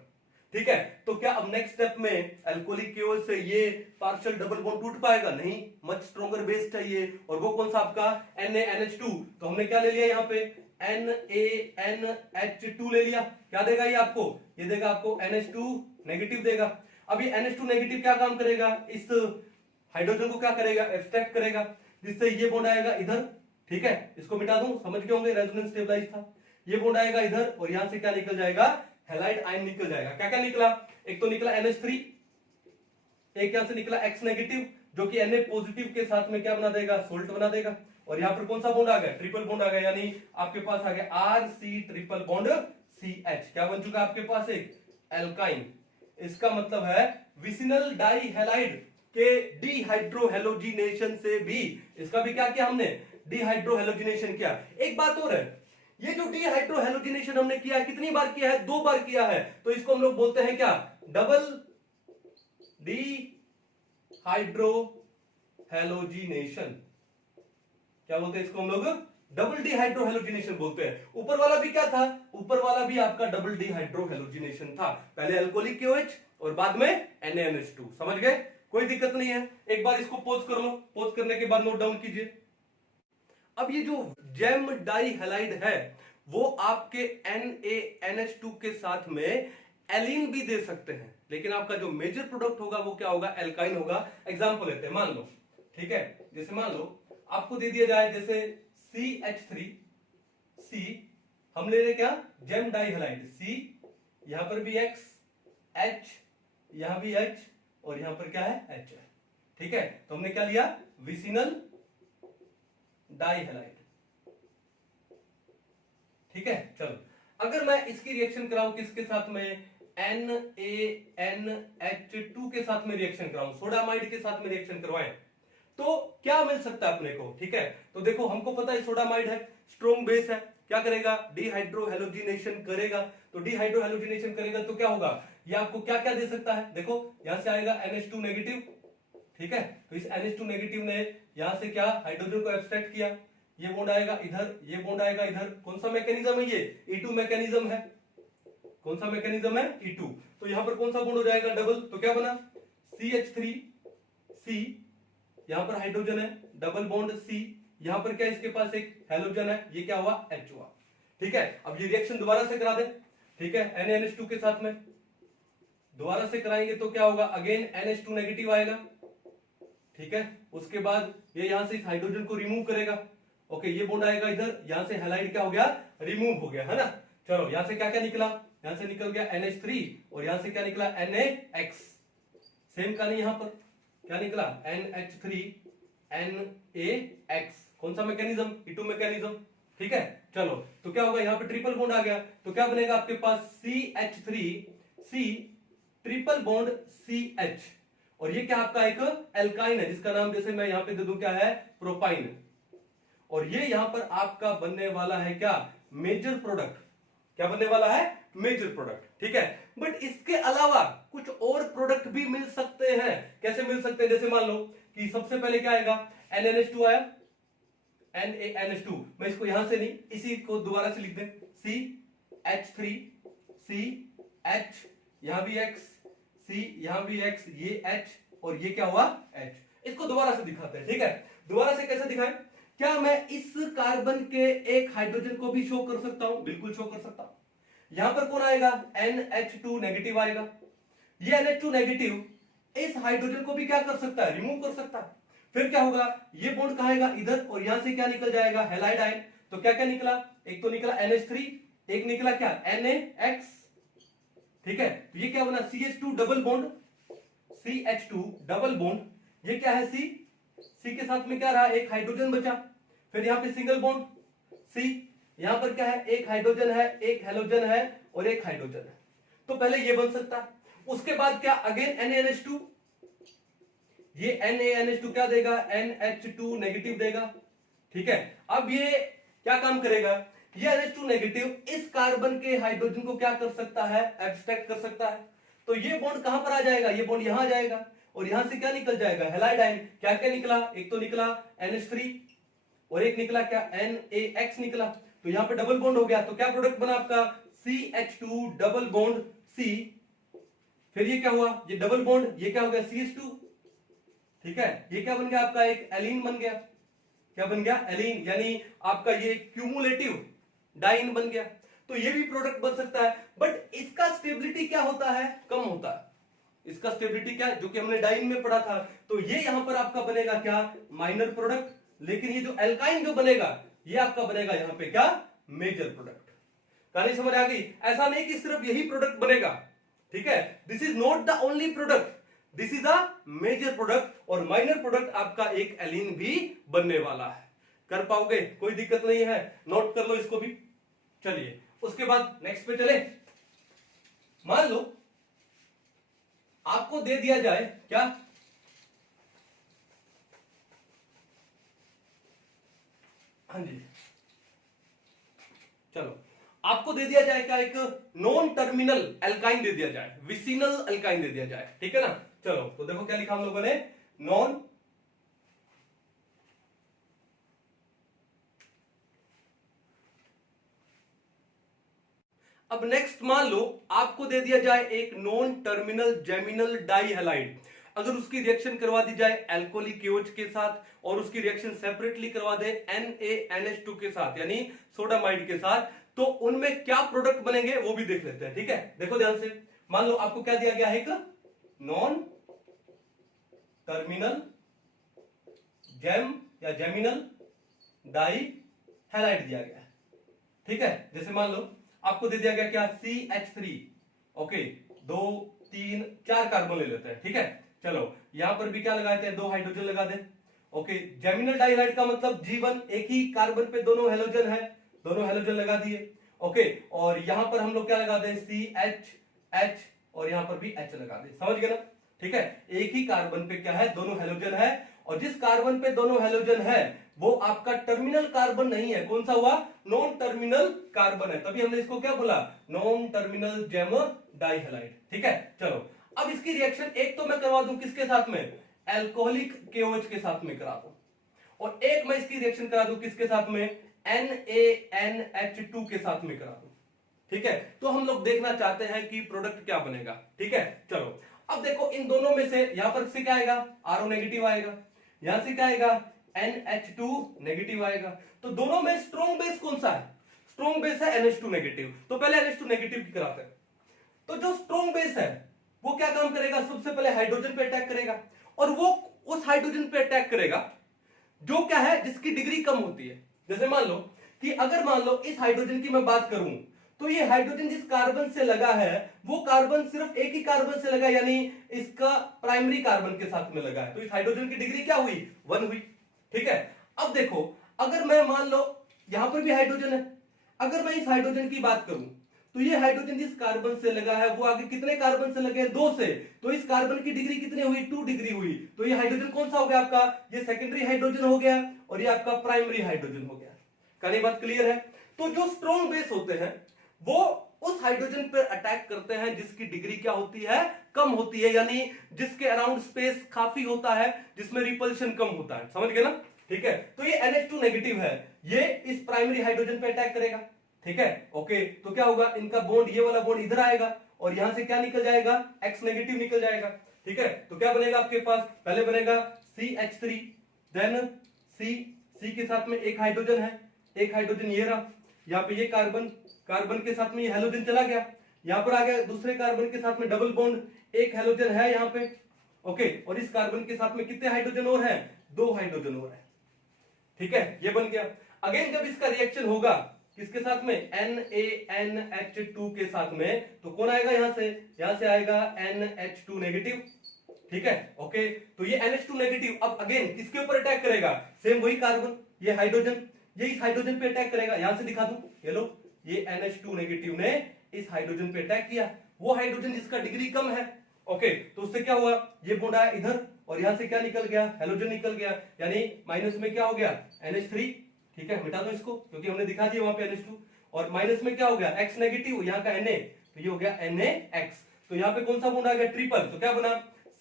ठीक है, तो क्या अब नेक्स्ट स्टेप में एल्कोहलिक KOH से ये पार्शियल डबल बॉन्ड टूट पाएगा, नहीं, मच स्ट्रॉन्गर बेस चाहिए, और वो कौन सा आपका NaNH2। तो हमने क्या ले लिया यहाँ पे, NaNH2 ले लिया, क्या देगा ये आपको, ये देगा आपको NH2 नेगेटिव देगा। अब ये NH2 नेगेटिव क्या काम करेगा, इस हाइड्रोजन को क्या करेगा, एब्स्ट्रैक्ट करेगा, जिससे ये बॉन्ड आएगा इधर। ठीक है, इसको मिटा दूं, समझ गए होंगे, रेजोनेंस स्टेबलाइज था। ये बॉन्ड आएगा इधर, और यहां से क्या निकल जाएगा, हैलाइड आयन निकल जाएगा। क्या क्या निकला, एक तो निकला NH3, एक यहां से निकला X नेगेटिव जो कि Na पॉजिटिव के साथ में क्या बना देगा, सोल्ट बना देगा। और यहां पर कौन सा बॉन्ड आ गया, ट्रिपल बॉन्ड आ गया, यानी आपके पास आ गया RC ट्रिपल बॉन्ड CH। क्या बन चुका आपके पास, एक एल्काइन। इसका मतलब है विसिनल डाई हैलाइड के डिहाइड्रोहेलोजिनेशन से भी, इसका भी क्या किया हमने, डिहाइड्रोहेलोजिनेशन किया। एक बात और है, ये जो डिहाइड्रोहेलोजिनेशन हमने किया है, कितनी बार किया है, 2 बार किया है, तो इसको हम लोग बोलते हैं क्या, डबल डिहाइड्रोहेलोजिनेशन। क्या बोलते हैं इसको हम लोग, डबल डिहाइड्रोहेलोजिनेशन बोलते हैं। ऊपर वाला भी क्या था, ऊपर वाला भी आपका डबल डिहाइड्रोहेलोजिनेशन था, पहले अल्कोहलिक OH और बाद में NaNH2। समझ गए, कोई दिक्कत नहीं है। एक बार इसको पॉज कर लो, पॉज करने के बाद नोट डाउन कीजिए। अब ये जो जेम डाई हैलाइड है वो आपके NaNH2 के साथ में एलिन भी दे सकते हैं, लेकिन आपका जो मेजर प्रोडक्ट होगा वो क्या होगा, एल्काइन होगा। एग्जांपल लेते हैं, मान लो, ठीक है, जैसे मान लो आपको दे दिया जाए जैसे CH3C, हम ले रहे क्या, जेम डाई हैलाइड C, यहां पर भी X, H, यहां भी H, और यहां पर क्या है, H है। ठीक है, तो हमने क्या लिया, विसिनल डाई हैलाइड। ठीक है, चलो अगर मैं इसकी रिएक्शन कराऊं किसके साथ में, NaNH2 के साथ में रिएक्शन कराऊं, सोडामाइड के साथ में रिएक्शन करवाएं, तो क्या मिल सकता है अपने को। ठीक है, तो देखो हमको पता है सोडामाइड है, स्ट्रॉन्ग बेस है, क्या करेगा, डिहाइड्रोहेलोजिनेशन करेगा। तो डिहाइड्रोहेलोजिनेशन करेगा तो क्या होगा, ये आपको क्या क्या दे सकता है, देखो यहां से आएगा NH2 नेगेटिव। ठीक है, तो इस NH2 नेगेटिव ने यहां से क्या, हाइड्रोजन को एब्स्ट्रैक्ट किया, ये बॉन्ड आएगा इधर, ये बॉन्ड आएगा इधर। कौन सा मैकेनिज्म है ये, E2 मैकेनिज्म है। कौन सा मैकेनिज्म है, E2। तो यहां पर कौन सा बॉन्ड हो जाएगा, डबल, तो क्या बना, CH3C, यहां पर हाइड्रोजन है, डबल बॉन्ड C, यहां पर क्या इसके पास एक हैलोजन है, ये क्या हुआ, H हुआ। ठीक है, अब ये रिएक्शन दोबारा से करा दे। ठीक है, NaNH2 के साथ में दोबारा से कराएंगे तो क्या होगा, अगेन NH2 नेगेटिव आएगा। ठीक है, उसके बाद ये यहां से इस हाइड्रोजन को रिमूव करेगा। ओके, ये बॉन्ड आएगा इधर, यहां से हैलाइड क्या हो गया, रिमूव हो गया, है ना। चलो यहां से क्या क्या निकला, यहां से निकल गया NH3 और यहां से क्या निकला, NaX। सेम का नहीं, यहां पर क्या निकला, NH3 NaX। कौन सा मैकेनिज्म, E2 मैकेनिज्म। ठीक है, चलो तो क्या होगा, यहां पे ट्रिपल बॉन्ड आ गया, तो क्या बनेगा आपके पास CH3C ट्रिपल बॉन्ड CH, और ये क्या आपका एक एल्काइन है जिसका नाम जैसे मैं यहां पे दे दूं क्या है, प्रोपाइन। और ये यहां पर आपका बनने वाला है क्या, मेजर प्रोडक्ट। क्या बनने वाला है, मेजर प्रोडक्ट। ठीक है, बट इसके अलावा कुछ और प्रोडक्ट भी मिल सकते हैं। कैसे मिल सकते हैं, जैसे मान लो कि सबसे पहले क्या आएगा, NaNH2 आया, NaNH2, मैं इसको यहां से नहीं, इसी को दोबारा से लिख दें, CH3CH, यहां भी X, C, यहां भी X, ये H, और ये क्या हुआ, H। इसको दोबारा से दिखाते हैं। ठीक है, दोबारा से कैसे दिखाएं, क्या मैं इस कार्बन के एक हाइड्रोजन को भी शो कर सकता हूं, बिल्कुल शो कर सकता हूं। यहां पर कौन आएगा, NH2 नेगेटिव आएगा। ये NH2 नेगेटिव इस हाइड्रोजन को भी क्या कर सकता है, रिमूव कर सकता है। फिर क्या होगा, ये बॉन्ड कहां आएगा, इधर, और यहां से क्या निकल जाएगा, हैलाइड आयन। तो क्या क्या निकला, एक तो निकला NH3, एक निकला क्या, NaX। ठीक है, तो ये क्या बना, CH2 double bond, CH2 double bond, ये क्या है, C के साथ में क्या रहा, एक हाइड्रोजन बचा। फिर यहां पे सिंगल बॉन्ड C, यहां पर क्या है, एक हाइड्रोजन है, एक हैलोजन है, और एक हाइड्रोजन है। तो पहले ये बन सकता है, उसके बाद क्या, अगेन NaNH2, ये NaNH2 क्या देगा, NH2 नेगेटिव देगा। ठीक है, अब ये क्या काम करेगा, ये NH2 नेगेटिव इस कार्बन के हाइड्रोजन को क्या कर सकता है, एब्स्ट्रैक्ट कर सकता है। तो ये बॉन्ड कहां पर आ जाएगा, ये बॉन्ड यहां आ जाएगा, और यहां से क्या निकल जाएगा, हैलाइड आयन। क्या क्या निकला, एक तो निकला NH3 और एक निकला क्या, NaX निकला। तो यहां पे डबल बॉन्ड हो गया, तो क्या प्रोडक्ट बना आपका, CH2 डबल बॉन्ड C। फिर ये क्या हुआ, ये डबल बॉन्ड, ये क्या हो गया, CH2। ठीक है, ये क्या बन गया आपका, एक एलीन बन गया। क्या बन गया, एलीन, यानी आपका ये क्यूमुलेटिव डाइन बन गया। तो ये भी प्रोडक्ट बन सकता है, बट इसका स्टेबिलिटी क्या होता है, कम होता है। इसका स्टेबिलिटी क्या, जो कि हमने डाइन में पढ़ा था। तो ये यहां पर आपका बनेगा क्या, माइनर प्रोडक्ट। लेकिन ये जो एल्काइन जो बनेगा, ये आपका बनेगा यहां पे क्या, मेजर प्रोडक्ट। कहानी समझ आ गई। ऐसा नहीं कि सिर्फ यही प्रोडक्ट बनेगा। ठीक है, this is not the only product. This is a major product और माइनर प्रोडक्ट आपका एक एलीन भी बनने वाला है। कर पाओगे? कोई दिक्कत नहीं है, नोट कर लो इसको भी। चलिए उसके बाद नेक्स्ट पे चले। मान लो आपको दे दिया जाए क्या, हाँ जी, चलो आपको दे दिया जाए क्या, एक नॉन टर्मिनल एल्काइन दे दिया जाए, विसिनल एल्काइन दे दिया जाए, ठीक है ना। चलो तो देखो क्या लिखा हम लोगों ने, नॉन अब नेक्स्ट मान लो आपको दे दिया जाए एक नॉन टर्मिनल जेमिनल डाइहैलाइड, अगर उसकी रिएक्शन करवा दी जाए अल्कोहलिक KOH के साथ और उसकी रिएक्शन सेपरेटली करवा दे NaNH2 के साथ यानी सोडामाइड के साथ, तो उनमें क्या प्रोडक्ट बनेंगे वो भी देख लेते हैं, ठीक है। देखो ध्यान से, मान लो आपको क्या दिया गया है, एक नॉन टर्मिनल जेम या जेमिनल डाइहैलाइड दिया गया है, ठीक है। जैसे मान लो आपको दे दिया गया क्या, CH3, ओके, 2 3 4 कार्बन ले लेते हैं, ठीक है। चलो यहां पर भी क्या लगाते हैं, 2 हाइड्रोजन लगा दे, ओके। जेमिनल डाइहाइड का मतलब G1, एक ही कार्बन पे दोनों हेलोजन है, दोनों हेलोजन लगा दिए, ओके। और यहां पर हम लोग क्या लगा दें, CH H और यहां पर भी H लगा दे, समझ गए ना, ठीक है। एक ही कार्बन पे क्या है, दोनों हेलोजन है, और जिस कार्बन पे दोनों हेलोजन है वो आपका टर्मिनल कार्बन नहीं है, कौन सा हुआ, नॉन टर्मिनल कार्बन है, तभी हमने इसको क्या बोला, नॉन टर्मिनल जेम डाइहैलाइड, ठीक है। चलो अब इसकी रिएक्शन एक तो मैं करवा दूं किसके साथ में, अल्कोहलिक KOH के साथ में करा दूं, और एक मैं इसकी रिएक्शन करा दूं किसके साथ में, NaNH2 के साथ में करा दूं, ठीक है। तो हम लोग देखना चाहते हैं कि प्रोडक्ट क्या बनेगा, ठीक है। चलो अब देखो इन दोनों में से यहां पर से क्या आएगा, RO नेगेटिव आएगा, यहां से क्या आएगा, NH2 नेगेटिव आएगा, तो दोनों में स्ट्रॉन्ग बेस कौन सा है, स्ट्रॉन्ग बेस है NH2 नेगेटिव, तो पहले NH2 नेगेटिव की कराते हैं। तो जो स्ट्रॉन्ग बेस है वो क्या काम करेगा, सबसे पहले हाइड्रोजन पे अटैक करेगा, और वो उस हाइड्रोजन पे अटैक करेगा जो क्या है, जिसकी डिग्री कम होती है। जैसे मान लो कि अगर मान लो इस हाइड्रोजन की मैं बात करूं, तो ये हाइड्रोजन जिस कार्बन से लगा है वो कार्बन सिर्फ एक ही कार्बन से लगा, यानी इसका प्राइमरी कार्बन के साथ में लगा है, तो इस हाइड्रोजन की डिग्री क्या हुई, 1 हुई, ठीक है। अब देखो अगर मैं मान लो यहां पर भी हाइड्रोजन है, अगर मैं इस हाइड्रोजन की बात करूं, तो ये हाइड्रोजन जिस कार्बन से लगा है वो आगे कितने कार्बन से लगे, 2 से, तो इस कार्बन की डिग्री कितनी हुई, 2 डिग्री हुई, तो ये हाइड्रोजन कौन सा हो गया आपका, ये सेकेंडरी हाइड्रोजन हो गया, और ये आपका प्राइमरी हाइड्रोजन हो गया। कहानी बात क्लियर है। तो जो स्ट्रॉन्ग बेस होते हैं वो उस हाइड्रोजन पर अटैक करते हैं जिसकी डिग्री क्या होती है, कम होती है, यानी जिसके अराउंड स्पेस काफी होता है, जिसमें रिपल्शन कम होता है, समझ गए ना, ठीक है। तो ये NH2 नेगेटिव है, ये इस प्राइमरी हाइड्रोजन पे अटैक करेगा, ठीक है, ओके। तो क्या होगा, इनका बॉन्ड, ये वाला बॉन्ड इधर आएगा, और यहां से क्या निकल जाएगा, X नेगेटिव निकल जाएगा, ठीक है। तो क्या बनेगा आपके पास, पहले बनेगा CH3, देन C के साथ में एक हाइड्रोजन है, एक हाइड्रोजन ये रहा, यहाँ पे ये कार्बन, कार्बन के साथ में ये हेलोजन चला गया, यहां पर आ गया दूसरे कार्बन के साथ में डबल बॉन्ड, एक हेलोजन है यहाँ पे, ओके, और इस कार्बन के साथ में कितने हाइड्रोजन और हैं, 2 हाइड्रोजन और है, ठीक है, ये बन गया। अगेन जब इसका रिएक्शन होगा किसके साथ में, NaNH2 के साथ में, तो कौन आएगा, यहां से आएगा NH2 नेगेटिव, ठीक है, ओके। तो ये NH2 नेगेटिव अब अगेन किसके ऊपर अटैक करेगा, सेम वही कार्बन, ये हाइड्रोजन, ये इस हाइड्रोजन पे अटैक करेगा, यहां से दिखा दूं, ये लो, ये NH2 नेगेटिव ने इस हाइड्रोजन पे अटैक किया, वो हाइड्रोजन जिसका डिग्री कम है, ओके, तो उससे क्या हुआ, ये बॉन्ड आया इधर, और यहां से क्या निकल गया, हेलोजन निकल गया, यानी माइनस में क्या हो गया, NH3, ठीक है, मिटा दो इसको क्योंकि हमने दिखा दिया वहां पे NH2, और माइनस में क्या हो गया, X नेगेटिव, यहाँ का Na, तो ये हो गया NaX, तो यहाँ पे कौन सा बॉन्ड आ गया, ट्रिपल, तो क्या बना,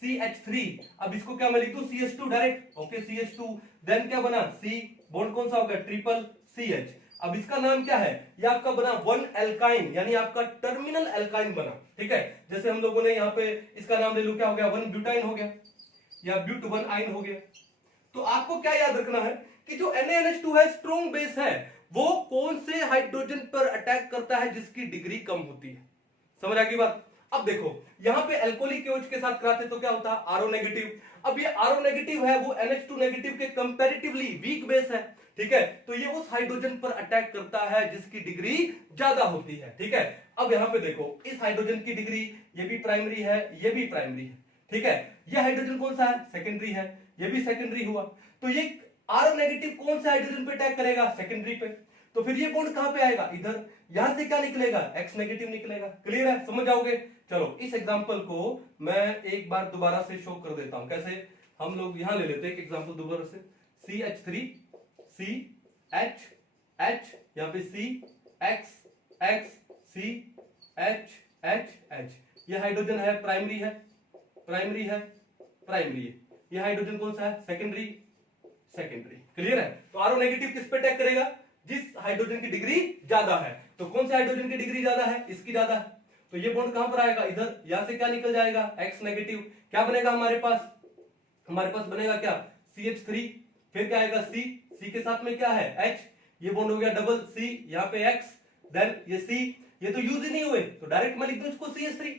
CH3, अब इसको क्या मैं लिख दूं, CH2 direct, okay, CH2, then क्या बना, C बॉन्ड कौन सा हो गया, ट्रिपल CH, अब इसका नाम क्या है, ये आपका बना 1 एल्काइन, यानी आपका टर्मिनल एल्काइन बना, ठीक है। जैसे हम लोगों ने यहाँ पे इसका नाम ले लो, क्या हो गया, 1 ब्यूटाइन हो गया, या ब्यूट 1 आइन हो गया। तो आपको क्या याद रखना है कि जो NaNH2 है, स्ट्रॉन्ग बेस है, वो कौन से हाइड्रोजन पर अटैक करता है जिसकी डिग्री कम होती है, समझ आ गई बात। अब देखो यहां पे अल्कोहलिक KOH के साथ कराते तो क्या होता है, RO नेगेटिव, अब ये RO नेगेटिव है वो NH2 नेगेटिव के कंपैरेटिवली वीक बेस है, ठीक है, तो ये उस हाइड्रोजन पर अटैक करता है जिसकी डिग्री ज्यादा होती है, ठीक है। अब यहां पे देखो इस हाइड्रोजन की डिग्री, ये भी प्राइमरी है, ये भी प्राइमरी है, ठीक है। ये हाइड्रोजन कौन सा है? सेकेंडरी है, ये भी सेकेंडरी हुआ। तो ये आर नेगेटिव कौन सा हाइड्रोजन पे अटैक करेगा? सेकेंडरी पे। तो फिर ये बॉन्ड कहां पे आएगा? इधर। यहां से क्या निकलेगा? एक्स नेगेटिव निकलेगा। क्लियर है? समझ जाओगे? चलो इस एग्जांपल को मैं एक बार दोबारा से शो कर देता हूं। कैसे? हम लोग यहां ले लेते हैं एक एग्जांपल दोबारा से। CH3 CH H, यहां पे CX X CH H H, ये हाइड्रोजन है, प्राइमरी है, प्राइमरी है, प्राइमरी है। ये हाइड्रोजन कौन सा है? Secondary, secondary. क्लियर है? तो आरओ नेगेटिव किस पे अटैक करेगा? जिस हाइड्रोजन की डिग्री ज्यादा है। तो कौन से हाइड्रोजन की डिग्री ज्यादा है? इसकी ज्यादा है। तो ये बॉन्ड कहां पर आएगा? इधर। यहां से क्या निकल जाएगा? X negative. क्या बनेगा हमारे पास? हमारे पास बनेगा क्या? CH3, फिर क्या आएगा? C के साथ में क्या है? H, ये बॉन्ड हो गया डबल C, यहाँ पे X, देन ये C, ये तो यूज ही नहीं हुए, तो डायरेक्ट मैं लिख दूं इसको CH3।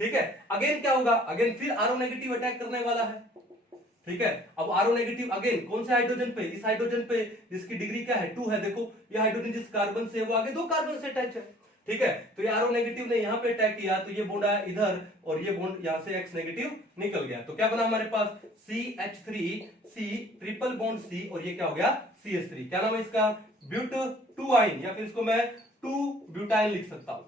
ठीक है। अगेन क्या होगा? अगेन फिर आरओ नेगेटिव अटैक करने वाला है। ठीक है। अब आरओ नेगेटिव अगेन कौन से हाइड्रोजन पे? इस हाइड्रोजन पे जिसकी डिग्री क्या है? 2 है। देखो ये हाइड्रोजन जिस कार्बन से है वो आगे 2 कार्बन से अटैच है। ठीक है। तो ये आरओ नेगेटिव ने यहाँ पे अटैक किया, तो ये बॉन्ड आया इधर और ये बॉन्ड यहाँ से एक्स नेगेटिव निकल गया। तो क्या बना हमारे पास? CH3 C triple bond C, और ये क्या हो गया? CH3। क्या नाम है इसका? ब्यूट-2-आइन, या फिर इसको मैं 2-ब्यूटाइल लिख सकता हूं।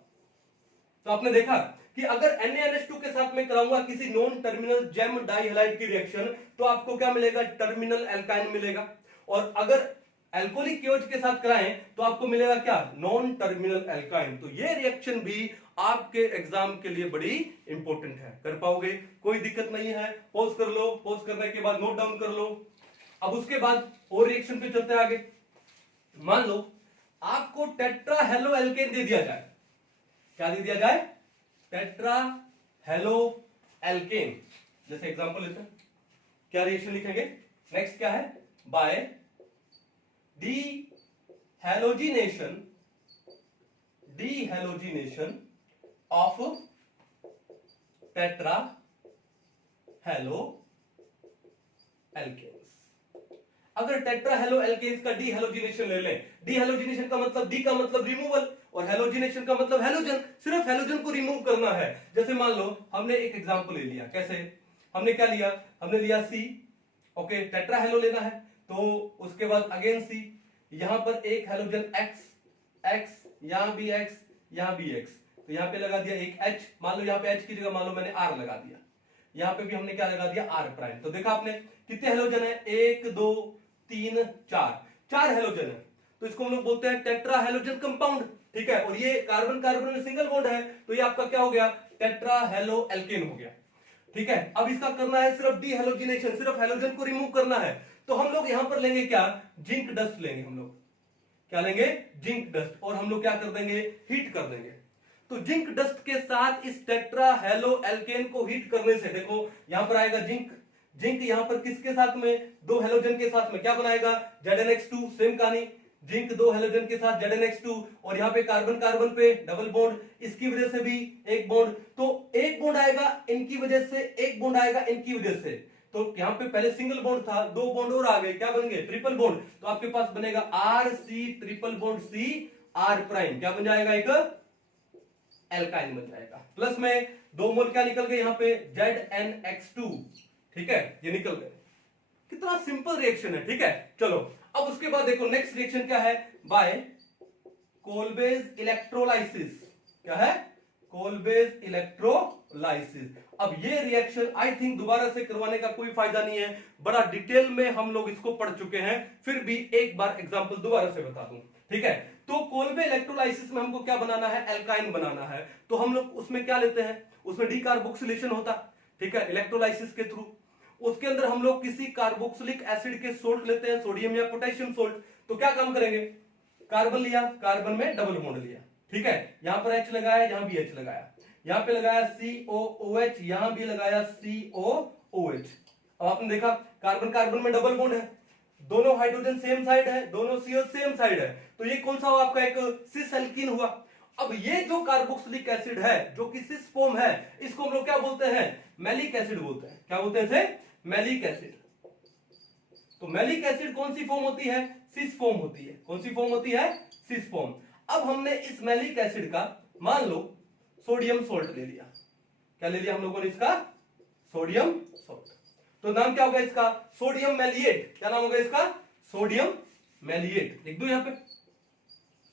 तो आपने देखा कि अगर NaNH2 के साथ में कराऊंगा किसी नॉन टर्मिनल जेम डाइहैलाइड की रिएक्शन, तो आपको क्या मिलेगा? टर्मिनल एल्काइन मिलेगा। और अगर एल्कोहलिक क्योज के साथ कराएं तो आपको मिलेगा क्या? Non terminal alkyne. तो ये रिएक्शन भी आपके एग्जाम के लिए बड़ी इंपॉर्टेंट है। कर पाओगे? कोई दिक्कत नहीं है। पॉज कर लो, पॉज करने के बाद नोट डाउन कर लो। अब उसके बाद और रिएक्शन पे चलते आगे। मान लो आपको टेट्रा हेलो एल्केन दे दिया जाए। क्या दे दिया जाए? Tetra halo alkane. जैसे एग्जांपल लेते हैं, क्या रिएक्शन लिखेंगे? नेक्स्ट क्या है? By dehalogenation of tetra halo alkanes. अगर टेट्रा हेलो एल्केन्स का डीहैलोजिनेशन ले लें, डीहैलोजिनेशन का मतलब, डी का मतलब रिमूवल और हेलोजिनेशन का मतलब हेलोजन, सिर्फ हेलोजन को रिमूव करना है। जैसे मान लो हमने एक एग्जांपल ले लिया। कैसे? हमने क्या लिया? हमने लिया C, ओके, टेट्रा हेलो लेना है, तो उसके बाद अगेन C, यहां पर एक हेलोजन X, यहां भी X, यहां भी X, तो यहां पे लगा दिया एक H। मान लो यहां पे H की जगह मान लो मैंने R लगा दिया, यहां पे भी हमने क्या लगा दिया? R prime. तो देखा आपने कितने हेलोजन है? 1 2 3 4 हेलोजन है। तो इसको हम लोग बोलते हैं टेट्रा हेलोजन कंपाउंड। ठीक है। और ये कार्बन कार्बन में सिंगल बॉन्ड है, तो ये आपका क्या हो गया? टेट्रा हेलो एल्केन हो गया। ठीक है। अब इसका करना है सिर्फ डीहैलोजिनेशन, सिर्फ हेलोजन को रिमूव करना है। तो हम लोग यहां पर लेंगे क्या? जिंक डस्ट लेंगे। हम लोग क्या लेंगे? Zinc dust. और हम लोग क्या कर देंगे? हीट कर देंगे। तो जिंक डस्ट के साथ इस टेट्रा हेलो एल्केन को हीट करने से देखो यहां पर आएगा जिंक। जिंक यहां पर किसके साथ में? 2 हेलोजन के साथ में क्या बनाएगा? ZnH2। सेम कहानी, जिंक 2 हेलोजन के साथ ZnH2, और यहां पे कार्बन कार्बन पे डबल बॉन्ड, इसकी वजह से भी एक बॉन्ड। तो एक बॉन्ड आएगा इनकी वजह से, एक बॉन्ड आएगा इनकी वजह से। तो यहां पे पहले सिंगल बॉन्ड था, 2 बॉन्ड और आ गए, क्या बन गए? Triple bond. तो आपके पास बनेगा RC triple bond C R prime. क्या बन जाएगा? एक एल्काइन बन जाएगा। प्लस में 2 मोल क्या निकल गए यहां पे? ZnX2। ठीक है, ये निकल गए। कितना सिंपल रिएक्शन है। ठीक है। चलो अब उसके बाद देखो नेक्स्ट रिएक्शन क्या है? By Kolbe's electrolysis. क्या है? Kolbe's electrolysis. अब ये रिएक्शन आई थिंक दोबारा से करवाने का कोई फायदा नहीं है, बड़ा डिटेल में हम लोग इसको पढ़ चुके हैं, फिर भी एक बार एग्जांपल दोबारा से बता दूं। ठीक है। तो कोलबे इलेक्ट्रोलाइसिस में हमको क्या बनाना है? एल्काइन बनाना है। तो हम लोग उसमें क्या लेते हैं? उसमें डीकार्बोक्सिलेशन होता। ठीक है, इलेक्ट्रोलाइसिस के थ्रू। उसके अंदर हम लोग किसी कार्बोक्सिलिक एसिड के सोल्ट लेते हैं, सोडियम या पोटेशियम सोल्ट। तो क्या काम करेंगे? कार्बन लिया, कार्बन में डबल बॉन्ड लिया। ठीक है। यहां पर H लगाया, यहां भी H लगाया, यहां पे लगाया COOH, यहां भी लगाया COOH। अब आपने देखा कार्बन कार्बन में डबल बॉन्ड है, दोनों हाइड्रोजन सेम साइड है, दोनों CO सेम साइड है, तो ये कौन सा हुआ? आपका एक सिस एल्कीन हुआ। अब ये जो कार्बोक्सिलिक एसिड है जो कि सिस फॉर्म है, इसको हम लोग क्या बोलते हैं? मैलिक एसिड बोलते हैं। क्या बोलते हैं इसे? Malic acid. तो मैलिक एसिड कौन सी फॉर्म होती है? सिस फॉर्म होती है। कौन सी फॉर्म होती है? Cis form. अब हमने इस मैलिक एसिड का मान लो सोडियम सोल्ट ले लिया। क्या ले लिया हम लोगों ने? इसका सोडियम सॉल्ट। तो नाम क्या होगा इसका? सोडियम मैलिएट। क्या नाम होगा इसका? सोडियम मैलिएट। लिख दो यहां पे,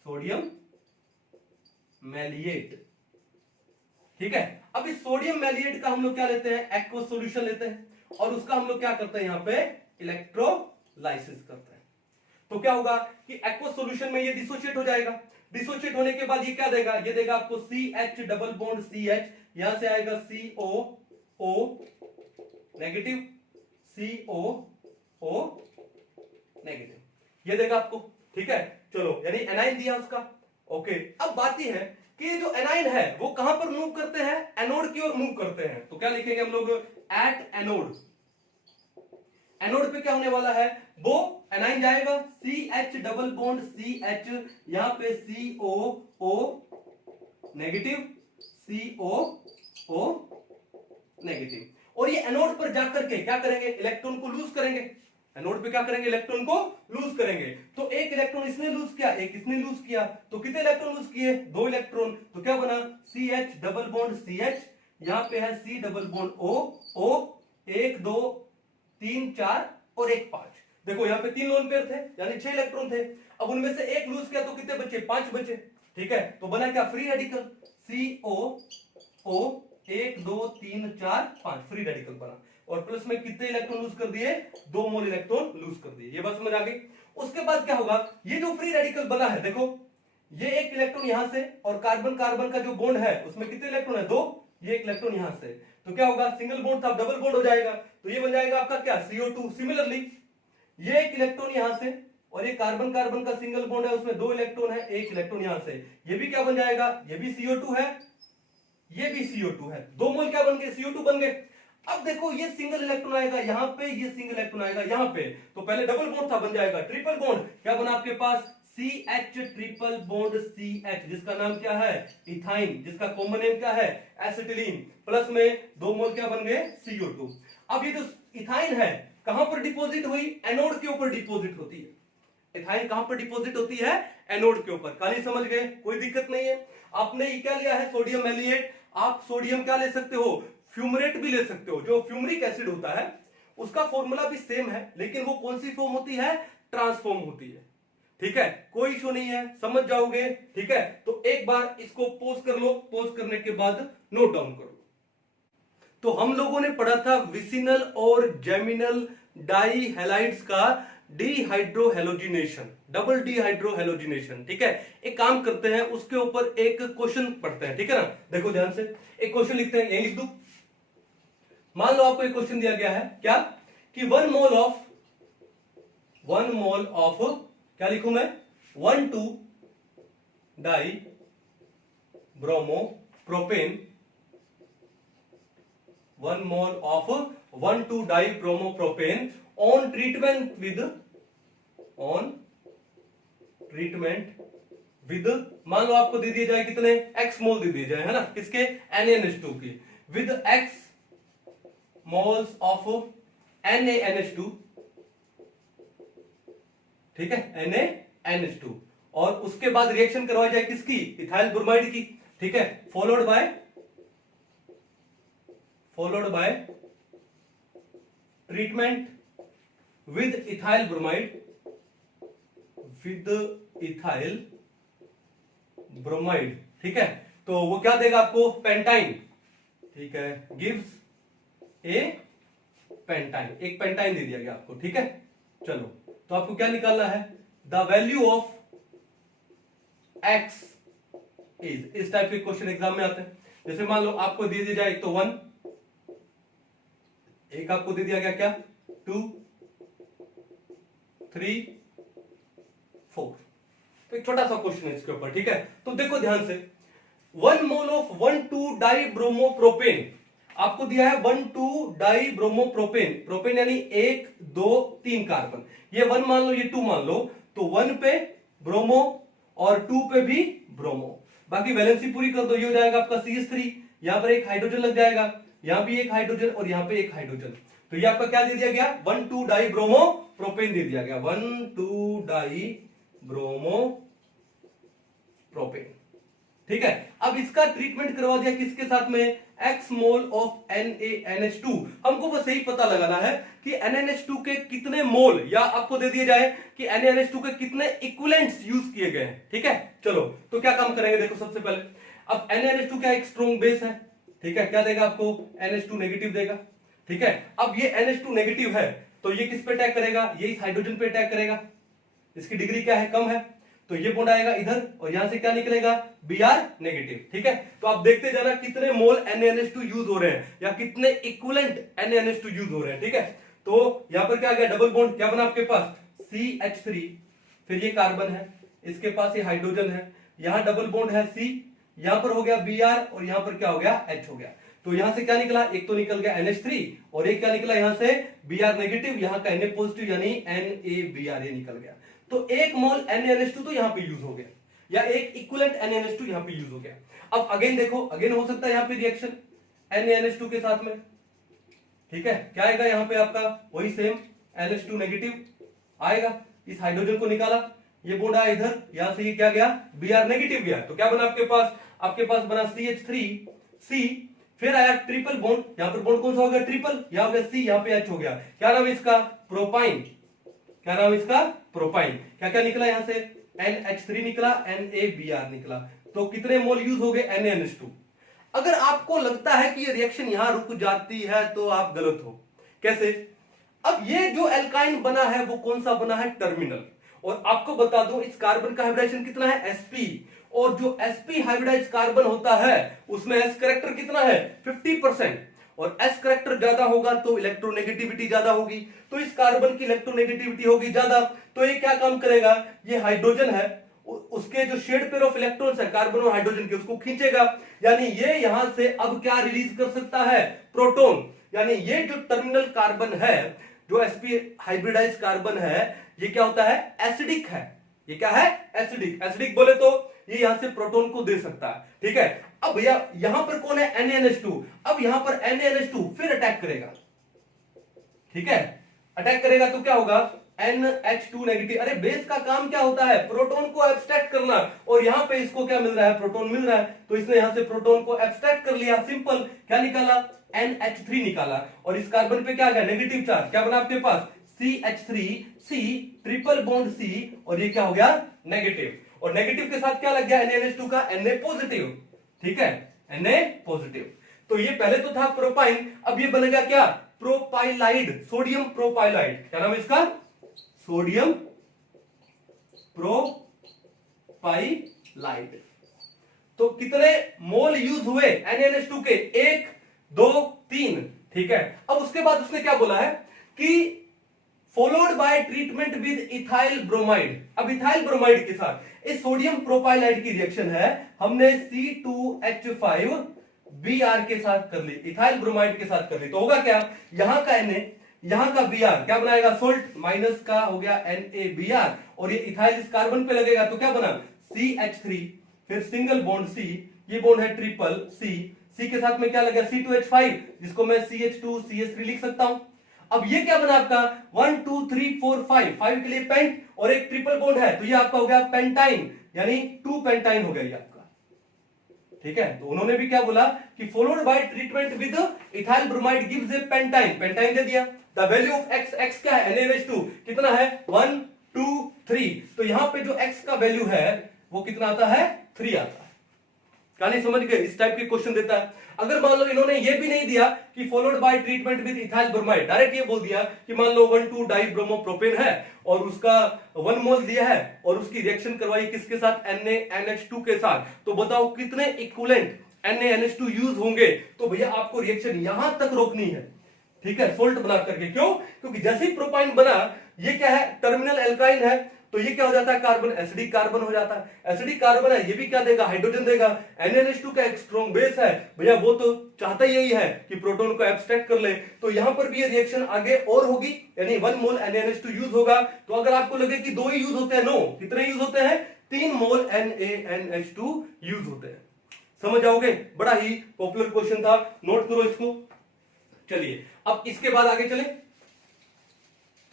सोडियम मैलिएट। ठीक है। अब इस सोडियम मैलिएट का हम लोग क्या लेते हैं? एक्वस सॉल्यूशन लेते हैं और उसका हम लोग क्या करते हैं? यहां पे इलेक्ट्रोलाइसिस करते हैं। तो क्या होगा कि एक्वस सॉल्यूशन में ये डिसोशिएट हो जाएगा। डिसोशिएट होने के बाद ये क्या देगा? ये देगा आपको CH डबल बॉन्ड CH, यहां से आएगा COO नेगेटिव, COO नेगेटिव, ये देगा आपको। ठीक है, चलो, यानी एनाइन दिया उसका। ओके, अब बात यह है कि जो एनाइन है वो कहां पर मूव करते हैं? एनोड की ओर मूव करते हैं। तो क्या लिखेंगे हम लोग? At anode. एनोड पे क्या होने वाला है? वो एनाइन जाएगा CH डबल बॉन्ड CH, यहां पे COO नेगेटिव, COO नेगेटिव, और ये एनोड पर जाकर के क्या करेंगे? इलेक्ट्रॉन को लूज करेंगे। एनोड पे क्या करेंगे? इलेक्ट्रॉन को लूज करेंगे। तो एक इलेक्ट्रॉन इसने लूज किया, एक इसने लूज किया, तो कितने इलेक्ट्रॉन लूज किए? 2 इलेक्ट्रॉन। तो क्या बना? CH डबल बॉन्ड CH, यहां पे है C डबल बॉन्ड O, 1 2 3 4 और 1 5। देखो यहां पे 3 लोन पेयर थे, यानी 6 इलेक्ट्रॉन थे। अब उनमें से एक लूज किया तो कितने बचे? 5 बचे। ठीक है, तो बना क्या? Free radical. COO 1 2 3 4 5 free radical बना, और प्लस में कितने इलेक्ट्रॉन लूज कर दिए? 2 मोल इलेक्ट्रॉन लूज कर दिए। ये बात समझ आ गई? उसके बाद क्या होगा? ये जो फ्री रेडिकल बना है, देखो ये एक इलेक्ट्रॉन यहां से, और कार्बन कार्बन का जो बॉन्ड है उसमें कितने इलेक्ट्रॉन है? 2। ये एक इलेक्ट्रॉन यहां से, तो क्या होगा? सिंगल बॉन्ड था, डबल बॉन्ड हो जाएगा। तो ये बन जाएगा आपका क्या? CO2। सिमिलरली ये एक इलेक्ट्रॉन यहां से, और ये कार्बन कार्बन का सिंगल बॉन्ड है, उसमें 2 इलेक्ट्रॉन है, एक इलेक्ट्रॉन यहां से, ये भी क्या बन जाएगा? ये भी CO2 है, ये भी CO2 है। 2 मोल क्या बन गए? CO2 बन गए। अब देखो ये सिंगल इलेक्ट्रॉन आएगा यहां पे, ये सिंगल इलेक्ट्रॉन आएगा यहां पे, तो पहले डबल बॉन्ड था, बन जाएगा ट्रिपल बॉन्ड। क्या बना आपके पास? CH ट्रिपल बॉन्ड CH, जिसका नाम क्या है? इथाइन, जिसका कॉमन नेम क्या है? एसिटिलीन। प्लस में 2 मोल क्या बन गए? CO2। अब ये जो इथाइन है कहां पर डिपॉजिट हुई? एनोड के ऊपर डिपॉजिट होती है। इथाइन कहां पर डिपॉजिट होती है? एनोड के ऊपर। कहानी समझ गए? कोई दिक्कत नहीं है। आपने ये क्या लिया है? सोडियम मैलिएट। आप सोडियम क्या ले सकते हो? फ्यूमरेट भी ले सकते हो। जो फ्यूमरिक एसिड होता है उसका फॉर्मूला भी सेम है, लेकिन वो कौन सी फॉर्म होती है? ट्रांसफॉर्म होती है। ठीक है, कोई इशू नहीं है, समझ जाओगे। ठीक है, तो एक बार इसको पॉज कर लो, पॉज करने के बाद नोट डाउन करो। तो हम लोगों ने पढ़ा था विसिनल और जेमिनल डाई हैलाइड्स का डिहाइड्रोहेलोजिनेशन, डबल डिहाइड्रोहेलोजिनेशन। ठीक है, एक काम करते हैं, उसके ऊपर एक क्वेश्चन पढ़ते हैं। ठीक है ना, देखो ध्यान से, एक क्वेश्चन लिखते हैं, यही लिख दू। मान लो आपको एक क्वेश्चन दिया गया है, क्या कि 1 मोल ऑफ क्या लिखूं मैं? 1,2 die bromo propane, 1 mole of 1,2 die bromo propane on treatment with, मान लो आपको दे दिए जाए कितने? x मोल दे दिए जाए, है ना, किसके? NaNH2 की, with x moles of NaNH2। ठीक है, NaNH2, और उसके बाद रिएक्शन करवाई जाए किसकी? इथाइल ब्रोमाइड की। ठीक है, followed by treatment with ethyl bromide, ठीक है, तो वो क्या देगा आपको? पेंटाइन। ठीक है, गिव्स ए पेंटाइन, एक पेंटाइन दे दिया गया आपको। ठीक है, चलो, तो आपको क्या निकालना है? The value of x is, इस टाइप के क्वेश्चन एग्जाम में आते हैं। जैसे मान लो आपको दे दिया जाए तो 1, एक आपको दे दिया गया क्या? 2 3 4। तो एक छोटा सा क्वेश्चन है इसके ऊपर। ठीक है, तो देखो ध्यान से, 1 mole of 1,2 die bromo propane, आपको दिया है 1,2 डाई ब्रोमो प्रोपेन, प्रोपेन यानी 1 2 3 कार्बन, ये 1 मान लो, ये 2 मान लो, तो 1 पे ब्रोमो और 2 पे भी ब्रोमो, बाकी वैलेंसी पूरी कर दो, ये हो जाएगा आपका CH3, यहां पर एक हाइड्रोजन लग जाएगा, यहां भी एक हाइड्रोजन और यहां पे एक हाइड्रोजन, तो ये आपका क्या दे दिया गया? 1,2 डाई ब्रोमो प्रोपेन दे दिया गया, 1,2 डाई ब्रोमो प्रोपेन। ठीक है। अब इसका ट्रीटमेंट करवा दिया किसके साथ में, x मोल ऑफ NaNH2। हमको बस यही पता लगाना है कि NaNH2 के कितने मोल, या आपको दे दिया जाए कि NaNH2 के कितने इक्विवेलेंट्स यूज किए गए हैं। ठीक है, चलो तो क्या काम करेंगे, देखो सबसे पहले अब NaNH2 क्या एक स्ट्रॉन्ग बेस है, ठीक है, क्या देगा आपको, NH2 नेगेटिव देगा। ठीक है, अब ये NH2 नेगेटिव है तो ये किस पे अटैक करेगा, ये इस हाइड्रोजन पे अटैक करेगा, इसकी डिग्री क्या है, कम है, तो ये बॉन्ड आएगा इधर और यहां से क्या निकलेगा, Br नेगेटिव। ठीक है, तो आप देखते जाना कितने मोल NaNH2 यूज हो रहे हैं या कितने इक्विवेलेंट NaNH2 यूज हो रहे हैं। ठीक है, तो यहां पर क्या आ गया, डबल बॉन्ड, क्या बना आपके पास CH3, फिर ये कार्बन है, इसके पास ये हाइड्रोजन है, यहां डबल बॉन्ड है C, यहां पर हो गया Br और यहां पर क्या हो गया, H हो गया। तो यहां से क्या निकला, एक तो निकल गया NH3 और एक क्या निकला यहां से Br नेगेटिव, यहां का Na पॉजिटिव यानी NaBr निकल गया। तो एक मोल NaNH2 तो यहां पे यूज हो गया, या एक इक्विवेलेंट NaNH2 यहां पे यूज हो गया। अब अगेन देखो, अगेन हो सकता है यहां पे रिएक्शन NaNH2 के साथ में। ठीक है, क्या आएगा यहां पे आपका वही सेम NH2 नेगेटिव आएगा, इस हाइड्रोजन को निकाला, ये बॉन्ड आया इधर, यहां से ये क्या गया, Br नेगेटिव गया, तो क्या बना आपके पास बना CH3C, फिर आया ट्रिपल बॉन्ड, यहां पर बॉन्ड कौन सा हो गया, ट्रिपल, यहां हो गया C, यहां पे H हो गया, क्या नाम है इसका, प्रोपाइन, क्या नाम है इसका, प्रोपाइन। क्या क्या निकला यहां से, NH3 निकला, NaBr निकला, तो कितने मोल यूज हो गए, NaNH2। अगर आपको लगता है कि ये रिएक्शन यहां रुक जाती है तो आप गलत हो। कैसे, अब ये जो एल्काइन बना है वो कौन सा बना है, टर्मिनल, और आपको बता दूं इस कार्बन का हाइब्रिडाइजेशन कितना है, sp, और जो sp हाइब्रिडाइज कार्बन होता है उसमें s करेक्टर कितना है, 50%, और s करेक्टर ज्यादा होगा तो इलेक्ट्रोनेगेटिविटी ज्यादा होगी, तो इस कार्बन की इलेक्ट्रोनेगेटिविटी होगी ज्यादा, तो ये क्या काम करेगा, ये हाइड्रोजन है उसके जो शेड पेयर ऑफ इलेक्ट्रॉन्स है कार्बन और हाइड्रोजन के, उसको खींचेगा, यानी ये यहां से अब क्या रिलीज कर सकता है, प्रोटॉन, यानी ये जो टर्मिनल कार्बन है, जो sp हाइब्रिडाइज कार्बन है, ये क्या होता है, एसिडिक है, ये क्या है, एसिडिक, एसिडिक बोले तो ये यहां से प्रोटॉन को दे सकता है। ठीक है, अब भैया यहां पर कौन है, NaNH2, अब यहां पर NaNH2 फिर अटैक करेगा। ठीक है, अटैक करेगा तो क्या होगा, NH2 नेगेटिव, अरे बेस का काम क्या होता है, प्रोटॉन को एब्स्ट्रैक्ट करना, और यहां पे इसको क्या मिल रहा है, प्रोटॉन मिल रहा है, तो इसने यहां से प्रोटॉन को एब्स्ट्रैक्ट कर लिया, सिंपल, क्या निकाला, NH3 निकाला, और इस कार्बन पे क्या आ गया, नेगेटिव चार्ज, क्या बना आपके पास, CH3C, ट्रिपल बॉन्ड C, और ये क्या हो गया, नेगेटिव, और नेगेटिव के साथ क्या लग गया, NaNH2 का Na पॉजिटिव। ठीक है, Na पॉजिटिव, तो ये पहले तो था प्रोपाइन, अब ये बनेगा क्या, प्रोपाइलाइड, सोडियम प्रोपाइलाइड, क्या नाम है इसका, सोडियम प्रोपाइलाइड। तो कितने मोल यूज हुए NaNH2 के, 1 2 3। ठीक है, अब उसके बाद उसने क्या बोला है कि followed by treatment with ethyl bromide. अब इथाइल ब्रोमाइड के साथ इस सोडियम प्रोपाइलाइड की रिएक्शन है, हमने C2H5Br के साथ कर ली, इथाइल ब्रोमाइड के साथ कर ली, तो होगा क्या, यहां का Na, यहां का Br क्या बनाएगा, सोल्ट, माइनस का हो गया NaBr, और ये इथाइल इस कार्बन पे लगेगा तो क्या बना, CH3, फिर सिंगल बॉन्ड C, ये बॉन्ड है ट्रिपल C के साथ में क्या लगा, C2H5, जिसको मैं CH2CH3 लिख सकता हूं। अब ये क्या बना आपका 1 2 3 4 5 के लिए पेंट, और एक ट्रिपल बॉन्ड है तो ये आपका हो गया पेंटाइन, यानी 2 पेंटाइन हो गया ये आपका। ठीक है, तो उन्होंने भी क्या बोला कि followed by treatment with ethyl bromide gives a pentyne, pentyne दे दिया। द वैल्यू ऑफ x क्या है, NaNH2 कितना है, 1 2 3, तो यहां पे जो x का वैल्यू है वो कितना आता है, 3 आता है। कहानी समझ गए, इस टाइप के क्वेश्चन देता है। अगर मान लो इन्होंने ये भी नहीं दिया कि followed by treatment with ethyl bromide, direct ये बोल दिया कि मान लो 1,2 डाइब्रोमोप्रोपेन है और उसका 1 मोल दिया है और उसकी रिएक्शन करवाई किसके साथ, NaNH2 के साथ, तो बताओ कितने इक्विवेलेंट NaNH2 यूज होंगे, तो भैया आपको रिएक्शन यहां तक रोकनी है। ठीक है, सोल्ट बना करके, क्यों, क्योंकि जैसे ही प्रोपाइन बना, ये क्या है, टर्मिनल एल्काइन है, तो ये क्या हो जाता है, कार्बन, एसिडिक कार्बन हो जाता है, एसिडिक कार्बन है, ये भी क्या देगा, हाइड्रोजन देगा। NaNH2 का एक स्ट्रॉन्ग बेस है भैया, वो तो चाहता यही है कि प्रोटॉन को एब्स्ट्रैक्ट कर ले, तो यहां पर भी ये रिएक्शन आगे और होगी, यानी 1 मोल NaNH2 यूज होगा। तो अगर आपको लगे कि 2 ही यूज होते हैं, नो, कितने यूज होते हैं, 3 मोल NaNH2 यूज होते हैं। समझ जाओगे, बड़ा ही पॉपुलर क्वेश्चन था, नोट करो इसको। चलिए अब इसके बाद आगे चले,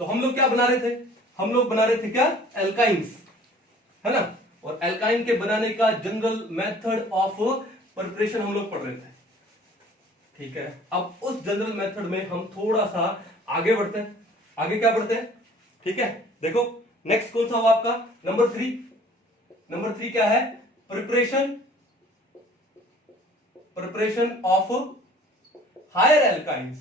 तो हम लोग क्या बना रहे थे, हम लोग बना रहे थे क्या, एल्काइंस, है ना। और एल्काइन के बनाने का जनरल मेथड ऑफ प्रिपरेशन हम लोग पढ़ रहे थे। ठीक है, अब उस जनरल मेथड में हम थोड़ा सा आगे बढ़ते हैं। आगे क्या बढ़ते हैं? ठीक है, देखो नेक्स्ट कौन सा हुआ आपका? नंबर 3। नंबर 3 क्या है? Preparation of higher alkynes.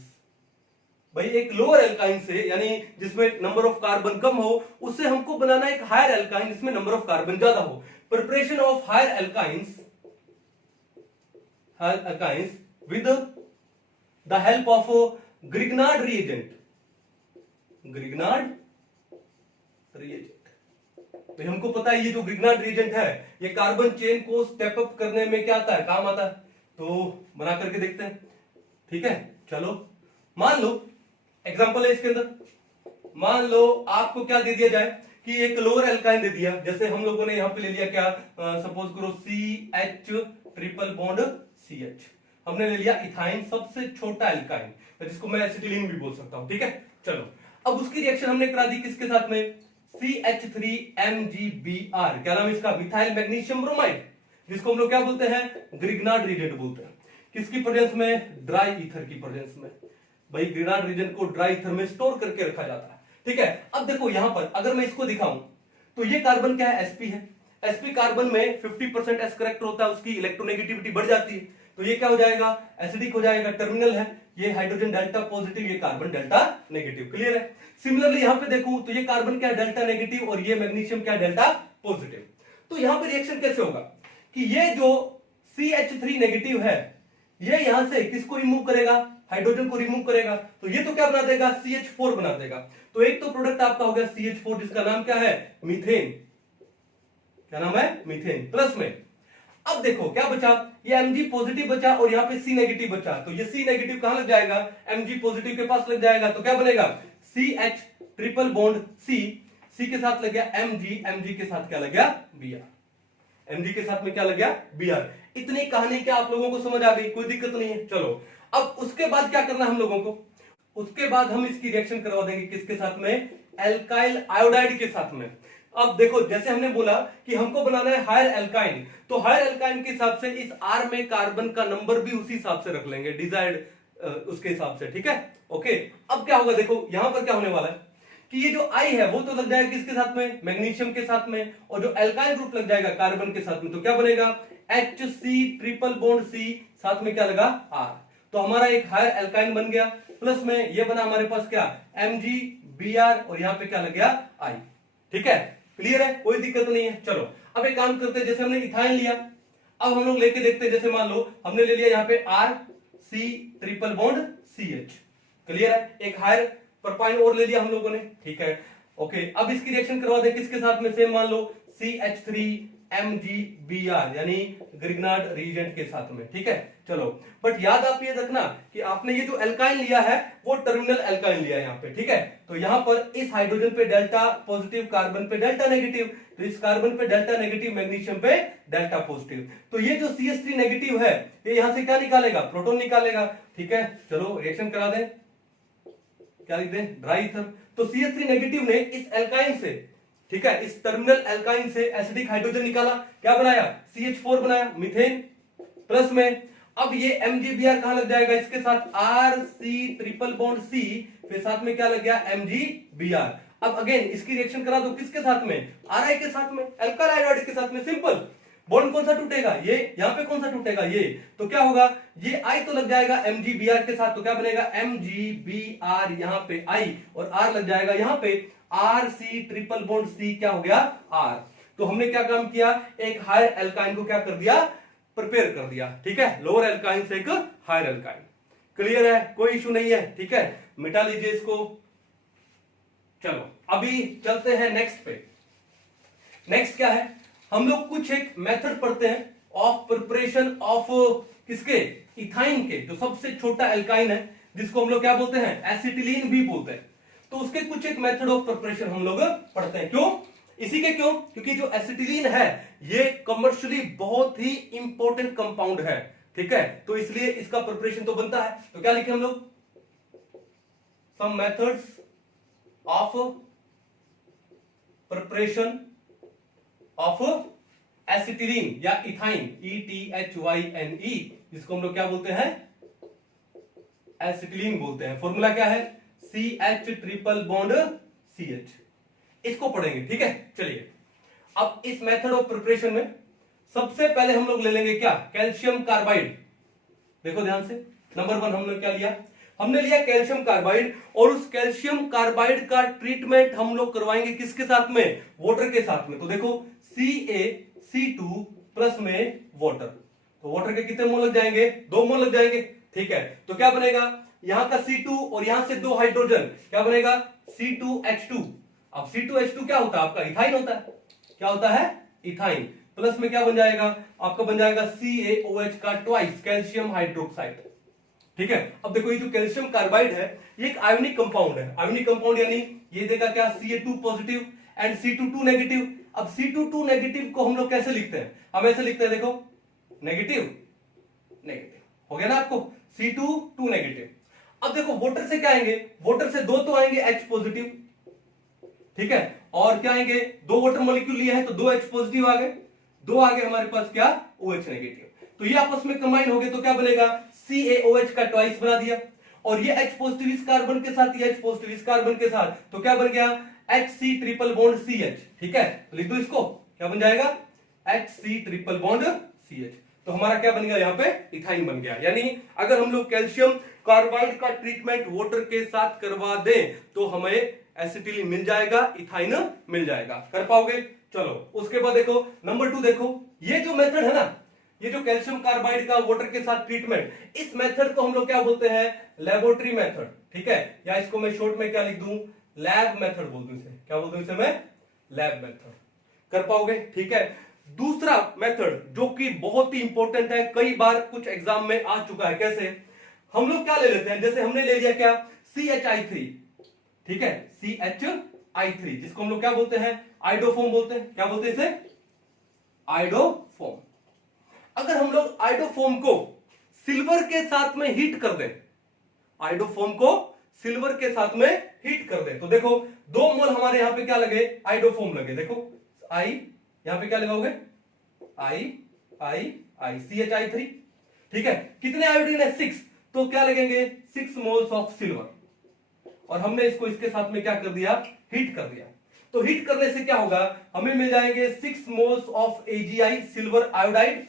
भाई एक लोअर एल्काइन से, यानी जिसमें नंबर ऑफ कार्बन कम हो, उससे हमको बनाना एक हायर एल्काइन जिसमें नंबर ऑफ कार्बन ज्यादा हो। Preparation of higher alkynes with the help of Grignard reagent. तो हमको पता है ये जो ग्रिग्नार्ड रिएजेंट है ये कार्बन चेन को स्टेप अप करने में क्या आता है, काम आता है। तो बना करके देखते हैं। ठीक है, चलो मान लो एग्जांपल है इसके अंदर। मान लो आपको क्या दे दिया जाए कि एक लोअर एल्काइन दे दिया, जैसे हम लोगों ने यहां पे ले लिया क्या, सपोज करो CH ट्रिपल बॉन्ड CH। हमने ले लिया इथाइन, सबसे छोटा एल्काइन, जिसको मैं एसिटिलीन भी बोल सकता हूं। ठीक है, चलो अब उसकी रिएक्शन हमने करा दी किसके साथ में? CH3MgBr। क्या नाम है इसका? मिथाइल मैग्नीशियम ब्रोमाइड, जिसको हम लोग क्या बोलते हैं? ग्रिग्नार्ड रिएजेंट बोलते हैं। किसकी प्रेजेंस में? ड्राई ईथर की प्रेजेंस में। भाई ग्रिग्नार्ड रिएजेंट को ड्राई ईथर में स्टोर करके रखा जाता है। ठीक है, अब देखो यहां पर अगर मैं इसको दिखाऊं तो ये कार्बन क्या है? sp है। sp कार्बन में 50% s करेक्टर होता है, उसकी इलेक्ट्रोनेगेटिविटी बढ़ जाती है, तो ये क्या हो जाएगा? एसिडिक हो जाएगा, टर्मिनल है। ये हाइड्रोजन डेल्टा पॉजिटिव, ये कार्बन डेल्टा नेगेटिव। क्लियर है? सिमिलरली यहां पे देखूं तो ये कार्बन क्या है? डेल्टा नेगेटिव, और ये मैग्नीशियम क्या है? Delta positive. तो यहां पे रिएक्शन कैसे होगा कि ये जो CH3 नेगेटिव है ये यहां से किसको रिमूव करेगा? हाइड्रोजन को रिमूव करेगा, तो ये तो क्या बना देगा? CH4 बना देगा। तो एक तो प्रोडक्ट आपका हो गया CH4, जिसका नाम क्या है? मीथेन। क्या नाम है? मीथेन। प्लस में अब देखो क्या बचा? ये Mg पॉजिटिव बचा और यहाँ पे C नेगेटिव बचा, तो ये C नेगेटिव कहां लग जाएगा? Mg पॉजिटिव के पास लग जाएगा, तो क्या बनेगा? CH ट्रिपल बॉन्ड C के साथ लग गया Mg के साथ क्या लग गया? Br। Mg के साथ में क्या लग गया? Br। इतनी कहानी क्या आप लोगों को समझ आ गई? कोई दिक्कत नहीं है। चलो अब उसके बाद क्या करना हम लोगों को? उसके बाद हम इसकी रिएक्शन करवा देंगे किसके साथ में? एल्काइल आयोडाइड के साथ में। अब देखो जैसे हमने बोला कि हमको बनाना है हायर एल्काइन, तो हायर एल्काइन के हिसाब से इस R में कार्बन का नंबर भी उसी हिसाब से रख लेंगे, डिजायर्ड उसके हिसाब से। ठीक है, ओके। अब क्या होगा? देखो यहां पर क्या होने वाला है कि ये जो I है वो तो लग जाएगा किसके साथ में? मैग्नीशियम के साथ में, और जो एल्काइल ग्रुप लग जाएगा कार्बन के साथ में, तो क्या बनेगा? HC ट्रिपल बॉन्ड C, साथ में क्या लगा? R। तो हमारा एक हायर एल्काइन बन गया। प्लस में ये बना हमारे पास क्या? MgBr, और यहां पे क्या लग गया? I। ठीक है, क्लियर है? कोई दिक्कत नहीं है। चलो अब एक काम करते हैं, जैसे हमने इथाइन लिया, अब हम लोग लेके देखते हैं। जैसे मान लो हमने ले लिया यहाँ पे RC triple bond CH। Clear है? एक हायर प्रोपाइन और ले लिया हम लोगों ने। ठीक है, ओके। अब इसकी रिएक्शन करवा दें किसके साथ में? सेम मान लो CH3MgBr, यानी ग्रिग्नार्ड रिएजेंट के साथ में। ठीक है, चलो बट याद आप ये रखना कि आपने ये जो एल्काइन लिया है वो टर्मिनल एल्काइन लिया है यहाँ पे। ठीक है, तो यहां पर इस हाइड्रोजन पे डेल्टा पॉजिटिव, कार्बन पे डेल्टा नेगेटिव, तो इस कार्बन पे डेल्टा नेगेटिव, मैग्नीशियम पे डेल्टा पॉजिटिव। तो ये जो CH3 नेगेटिव है ये यहां से क्या निकालेगा? प्रोटॉन निकालेगा। ठीक है, चलो रिएक्शन करा दें। क्या लिख दें? Dry ether. तो CH3 नेगेटिव ने इस एल्काइन से, ठीक है, इस टर्मिनल एल्काइन से एसिडिक हाइड्रोजन निकाला, क्या बनाया? CH4 बनाया, मीथेन। प्लस में अब ये MgBr कहां लग जाएगा? इसके साथ RC ट्रिपल बॉन्ड C, फिर साथ में क्या लग गया? MgBr। अब अगेन इसकी रिएक्शन करा दो किसके साथ में? Ri के साथ में, एल्काइल आयोडाइड के साथ में। सिंपल। बॉन्ड कौन सा टूटेगा? ये। यहां पे कौन सा टूटेगा? ये। तो क्या होगा? ये I तो लग जाएगा MgBr के साथ, तो क्या बनेगा? MgBr, यहां पे I, और R लग जाएगा यहां पे RC ट्रिपल बॉन्ड C, क्या हो गया? R। तो हमने क्या काम किया? एक हायर एल्काइन को क्या कर दिया? प्रिपेयर कर दिया। ठीक है, लोअर एल्काइन से एक हायर एल्काइन। क्लियर है? कोई इशू नहीं है। ठीक है, मिटा लीजिए इसको। चलो अभी चलते हैं नेक्स्ट पे। नेक्स्ट क्या है? हम लोग कुछ एक मेथड पढ़ते हैं ऑफ प्रिपरेशन ऑफ किसके? इथाइन के, जो सबसे छोटा एल्काइन है, जिसको हम लोग क्या बोलते हैं? एसिटिलीन भी बोलते हैं। तो उसके कुछ एक मेथड ऑफ प्रिपरेशन हम लोग पढ़ते हैं। क्यों? इसी के क्यों? क्योंकि जो एसिटिलीन है ये कमर्शियली बहुत ही इंपॉर्टेंट कंपाउंड है। ठीक है, तो इसलिए इसका प्रिपरेशन तो बनता है। तो क्या लिखे हम लोग? Some methods of preparation of acetylene या इथाइन, ETHYNE, जिसको हम लोग क्या बोलते हैं, एसिटिलीन बोलते हैं। फॉर्मूला क्या है, CH ट्रिपल बॉन्ड CH। इसको पढ़ेंगे, ठीक है। चलिए अब इस मेथड ऑफ प्रिपरेशन में सबसे पहले हम लोग ले लेंगे क्या, कैल्शियम कार्बाइड। देखो ध्यान से, नंबर 1 हमने क्या लिया, हमने लिया कैल्शियम कार्बाइड, और उस कैल्शियम कार्बाइड का ट्रीटमेंट हम लोग करवाएंगे किसके साथ में, वाटर के साथ में। तो देखो CaC2 प्लस में वाटर, तो वाटर के कितने मोल लग जाएंगे, 2 मोल लग जाएंगे, ठीक है। तो क्या बनेगा, यहां का C2 और यहां से 2 हाइड्रोजन, क्या बनेगा, C2H2। अब C2H2 क्या होता है आपका, इथाइन होता है। क्या होता है, इथाइन। प्लस में क्या बन जाएगा आपका, बन जाएगा CaOH का ट्वाइस कैल्शियम हाइड्रोक्साइड, ठीक है। अब देखो ये जो कैल्शियम कार्बाइड है ये एक आयोनिक कंपाउंड है। आयोनिक कंपाउंड यानी ये देगा क्या, Ca2 positive and C22 negative. अब C22 नेगेटिव को हम लोग कैसे लिखते हैं, हम ऐसे लिखते हैं, देखो नेगेटिव नेगेटिव, हो गया ना आपको, C22 नेगेटिव। अब देखो वाटर से क्या आएंगे, वाटर से 2 तो आएंगे H पॉजिटिव, ठीक है, और क्या आएंगे, 2 वाटर मॉलिक्यूल लिए हैं तो 2 H पॉजिटिव आ गए, 2 आ गए हमारे पास क्या, OH नेगेटिव। तो ये आपस में कंबाइन हो गए तो क्या बनेगा, CaOH का ट्वाइस बना दिया, और ये H पॉजिटिव इस कार्बन के साथ, ये H पॉजिटिव इस कार्बन के साथ, तो क्या बन गया, HC ट्रिपल बॉन्ड CH, ठीक है। तो लिख दो इसको, क्या बन जाएगा, HC ट्रिपल बॉन्ड CH। तो हमारा क्या बन गया, यहां पे इथाइन बन गया। यानी अगर हम लोग कैल्शियम कार्बाइड का ट्रीटमेंट वाटर के साथ करवा दें तो हमें एसिटिलीन मिल जाएगा, इथाइन मिल जाएगा। कर पाओगे, चलो उसके बाद देखो नंबर 2, देखो ये जो मेथड है ना, ये जो कैल्शियम कार्बाइड का वाटर के साथ ट्रीटमेंट, इस मेथड को हम लोग क्या बोलते हैं, लेबोरेटरी मेथड, ठीक है। या इसको मैं शॉर्ट में क्या लिख दूं, लैब मेथड बोल दूं इसे, क्या बोल दूं इसे मैं, लैब मेथड। कर पाओगे, ठीक है। दूसरा मेथड जो कि बहुत ही इंपॉर्टेंट है, कई बार कुछ एग्जाम में आ चुका है, कैसे, हम लोग क्या ले लेते हैं, जैसे हमने ले लिया क्या, CHI3, ठीक है, CHI3, जिसको हम लोग क्या बोलते हैं, आइडोफोम बोलते हैं। क्या बोलते हैं इसे, आइडोफोम। अगर हम लोग आइडोफोम को सिल्वर के साथ में हीट कर दें, आइडोफोम को सिल्वर के साथ में हीट कर दें, तो देखो 2 मोल हमारे यहां पे क्या लगे, आइडोफोम लगे। देखो आई, यहां पे क्या लगाओगे, आई CHI3, ठीक है। कितने आयोडीन है, 6, तो क्या लगेंगे, 6 मोल्स ऑफ सिल्वर, और हमने इसको इसके साथ में क्या कर दिया, हीट कर दिया। तो हीट करने से क्या होगा, हमें मिल जाएंगे 6 moles of AgI silver iodide,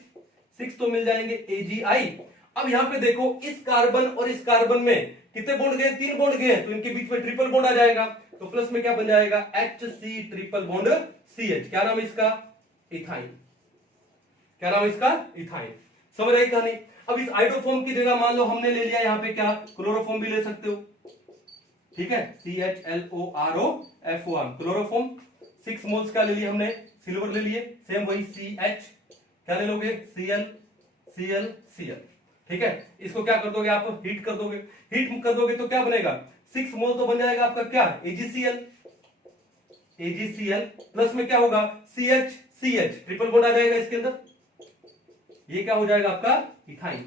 6 तो मिल जाएंगे AgI। अब यहां पे देखो इस कार्बन और इस कार्बन में कितने बॉन्ड गए, 3 बॉन्ड गए, तो इनके बीच में ट्रिपल बॉन्ड आ जाएगा, तो प्लस में क्या बन जाएगा, HC ट्रिपल बॉन्ड CH। क्या नाम है इसका, इथाइन। क्या नाम है इसका, इथाइन। समझ आई कहानी। अब इस आइडोफोम की जगह मान लो हमने ले लिया यहां पे क्या, क्लोरोफोम भी ले सकते हो, ठीक है, CHLOROFOR क्लोरोफोम। 6 मोल्स का ले लिए हमने, सिल्वर ले लिए, सेम वही CH, क्या ले लोगे, Cl, ठीक है। इसको क्या कर दोगे आप, हीट कर दोगे, हीट कर दोगे तो क्या बनेगा, 6 मोल तो बन जाएगा आपका क्या, AgCl, प्लस में क्या होगा, CH ट्रिपल बॉन्ड आ जाएगा इसके अंदर, ये क्या हो जाएगा आपका, इथाइन।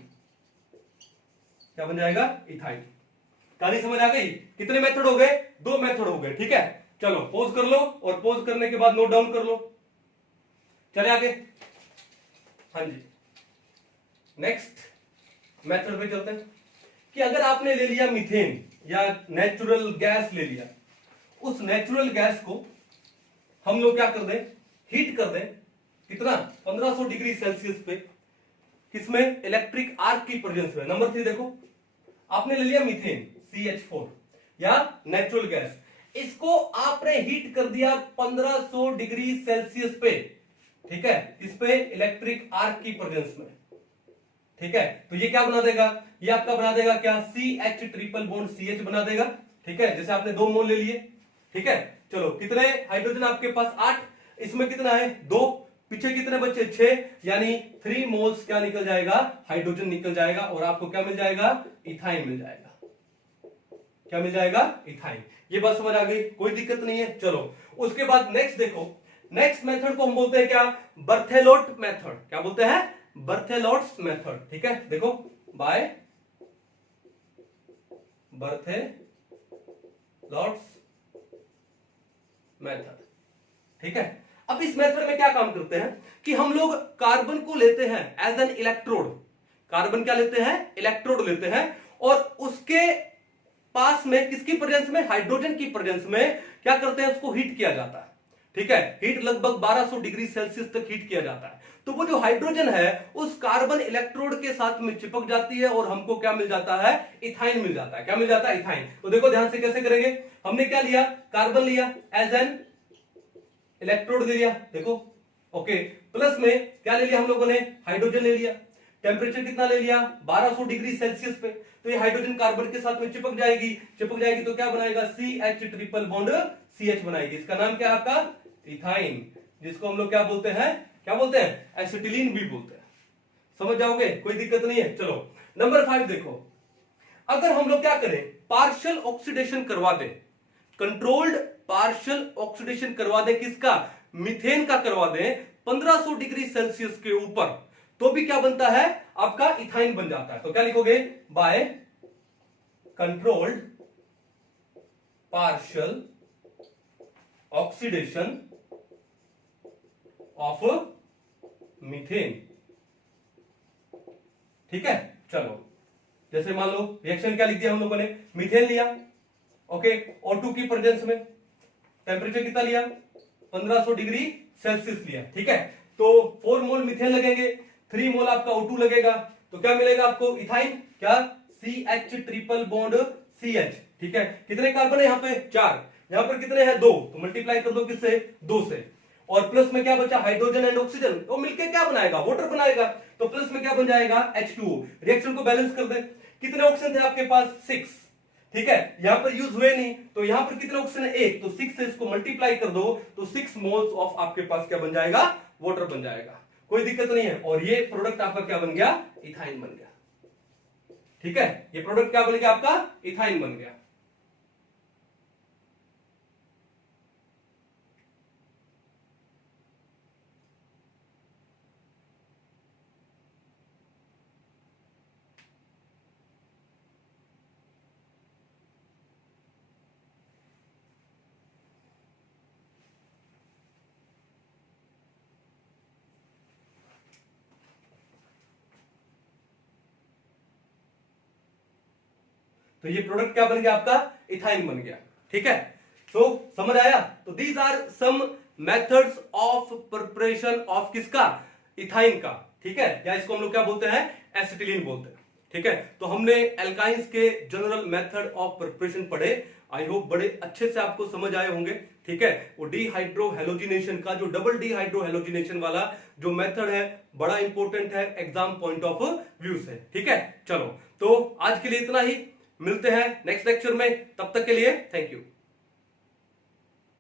क्या बन जाएगा, इथाइन। कहानी समझ आ गई, कितने मेथड हो गए, 2 मेथड हो गए, ठीक है। चलो पॉज कर लो, और पॉज करने के बाद नोट डाउन कर लो, चले आगे। हाँ जी, नेक्स्ट मेथड पे चलते हैं कि अगर आपने ले लिया मीथेन या नेचुरल गैस ले लिया, उस नेचुरल गैस को हम लोग क्या कर दें, हीट कर दें, कितना, 1500 डिग्री सेल्सियस पे, किसमें, इलेक्ट्रिक आर्क की प्रेजेंस में। नंबर 3 देखो, आपने ले लिया मीथेन CH4 या नेचुरल गैस, इसको आपने हीट कर दिया 1500 डिग्री सेल्सियस पे, ठीक है, इस पे इलेक्ट्रिक आर्क की प्रेजेंस में, ठीक है। तो ये क्या बना देगा, ये आपका बना देगा क्या, CH ट्रिपल बॉन्ड CH बना देगा, ठीक है। जैसे आपने 2 मोल ले लिए, ठीक है। चलो कितने हाइड्रोजन आपके पास, 8, इसमें कितना है, 2, पीछे कितने बच्चे, 6, यानी 3 मोल्स क्या निकल जाएगा, हाइड्रोजन निकल जाएगा, और आपको क्या मिल जाएगा, इथाइन मिल जाएगा। क्या मिल जाएगा, इथाइन। ये बात समझ आ गई, कोई दिक्कत नहीं है। चलो उसके बाद नेक्स्ट देखो, नेक्स्ट मेथड को हम बोलते हैं क्या, बर्थेलोट मेथड। क्या बोलते हैं, बर्थेलोट्स मेथड, ठीक है। देखो बाय बर्थेलोट्स मेथड, ठीक है। अब इस मेथड में क्या काम करते हैं कि हम लोग कार्बन को लेते हैं एज एन इलेक्ट्रोड, कार्बन क्या लेते हैं, इलेक्ट्रोड लेते हैं, और उसके पास में किसकी प्रेजेंस में, हाइड्रोजन की प्रेजेंस में क्या करते हैं, उसको हीट किया जाता है। ठीक है, हीट लगभग 1200 डिग्री सेल्सियस तक हीट किया जाता है। तो वो जो हाइड्रोजन है उस कार्बन इलेक्ट्रोड के साथ में चिपक जाती है और हमको क्या मिल जाता है, इथाइन मिल जाता है। क्या मिल जाता है, इथाइन। तो देखो ध्यान से कैसे करेंगे, हमने क्या लिया, कार्बन लिया एज एन इलेक्ट्रोड ले लिया, देखो ओके, प्लस में क्या ले लिया हम लोगों ने, हाइड्रोजन ले लिया। टेम्परेचर कितना ले लिया, 1200 डिग्री सेल्सियस पे। तो ये हाइड्रोजन कार्बन के साथ में चिपक जाएगी, चिपक जाएगी तो क्या बनाएगा, CH ट्रिपल बॉन्ड CH बनाएगी। इसका नाम क्या है आपका, इथाइन, जिसको हम लोग क्या बोलते हैं, क्या बोलते हैं, एसिटिलीन भी बोलते हैं। समझ जाओगे, कोई दिक्कत नहीं है। चलो नंबर 5 देखो, अगर हम लोग क्या करें, पार्शियल ऑक्सीडेशन करवा दें, कंट्रोल्ड पार्शियल ऑक्सीडेशन करवा दें, किसका, मीथेन का करवा दें 1500 डिग्री सेल्सियस के ऊपर, तो भी क्या बनता है, आपका इथाइन बन जाता है। तो क्या लिखोगे, by controlled partial oxidation of methane. ठीक है, चलो जैसे मान लो रिएक्शन क्या लिख दिया हम लोगों ने, मीथेन लिया, ओके, O2 की प्रेजेंस में, टेम्परेचर कितना लिया, 1500 डिग्री सेल्सियस लिया। ठीक है, तो 4 मोल मीथेन लगेंगे, 3 मोल आपका O2 लगेगा, तो क्या मिलेगा आपको, इथाइन, क्या, CH ट्रिपल बॉन्ड CH। ठीक है, कितने कार्बन है यहाँ पे, 4, यहां पर कितने हैं, 2, तो मल्टीप्लाई कर दो किससे, 2 से, और प्लस में क्या बचा, हाइड्रोजन एंड ऑक्सीजन, तो मिलके क्या बनाएगा, वाटर बनाएगा। तो प्लस में क्या बन जाएगा, H2O। रिएक्शन को बैलेंस कर दे, कितने ऑक्सीजन थे आपके पास, 6। ठीक है, यहां पर यूज हुए नहीं, तो यहां पर कितने ऑक्सीजन है, 1, तो 6 से इसको मल्टीप्लाई कर दो, तो 6 मोल्स ऑफ आपके पास क्या बन जाएगा, वाटर बन जाएगा। कोई दिक्कत नहीं है, और ये प्रोडक्ट आपका क्या बन गया, इथाइन बन गया। ठीक है, ये प्रोडक्ट क्या बन गया आपका, इथाइन बन गया। तो ये प्रोडक्ट क्या बन गया आपका, इथाइन बन गया। ठीक है, तो समझ आया। तो these are some methods of preparation of किसका, इथाइन का। ठीक है, या इसको हम लोग क्या बोलते हैं, एसिटिलीन बोलते हैं। ठीक है, तो हमने एल्काइंस के जनरल मेथड ऑफ प्रिपरेशन पढ़े, आई होप बड़े अच्छे से आपको समझ आए होंगे। ठीक है, वो डिहाइड्रोहेलोजिनेशन का, जो डबल डिहाइड्रोहेलोजिनेशन वाला जो मेथड है, बड़ा इंपॉर्टेंट है एग्जाम पॉइंट ऑफ व्यू से। ठीक है, चलो तो आज के लिए इतना ही, मिलते हैं नेक्स्ट लेक्चर में, तब तक के लिए थैंक यू।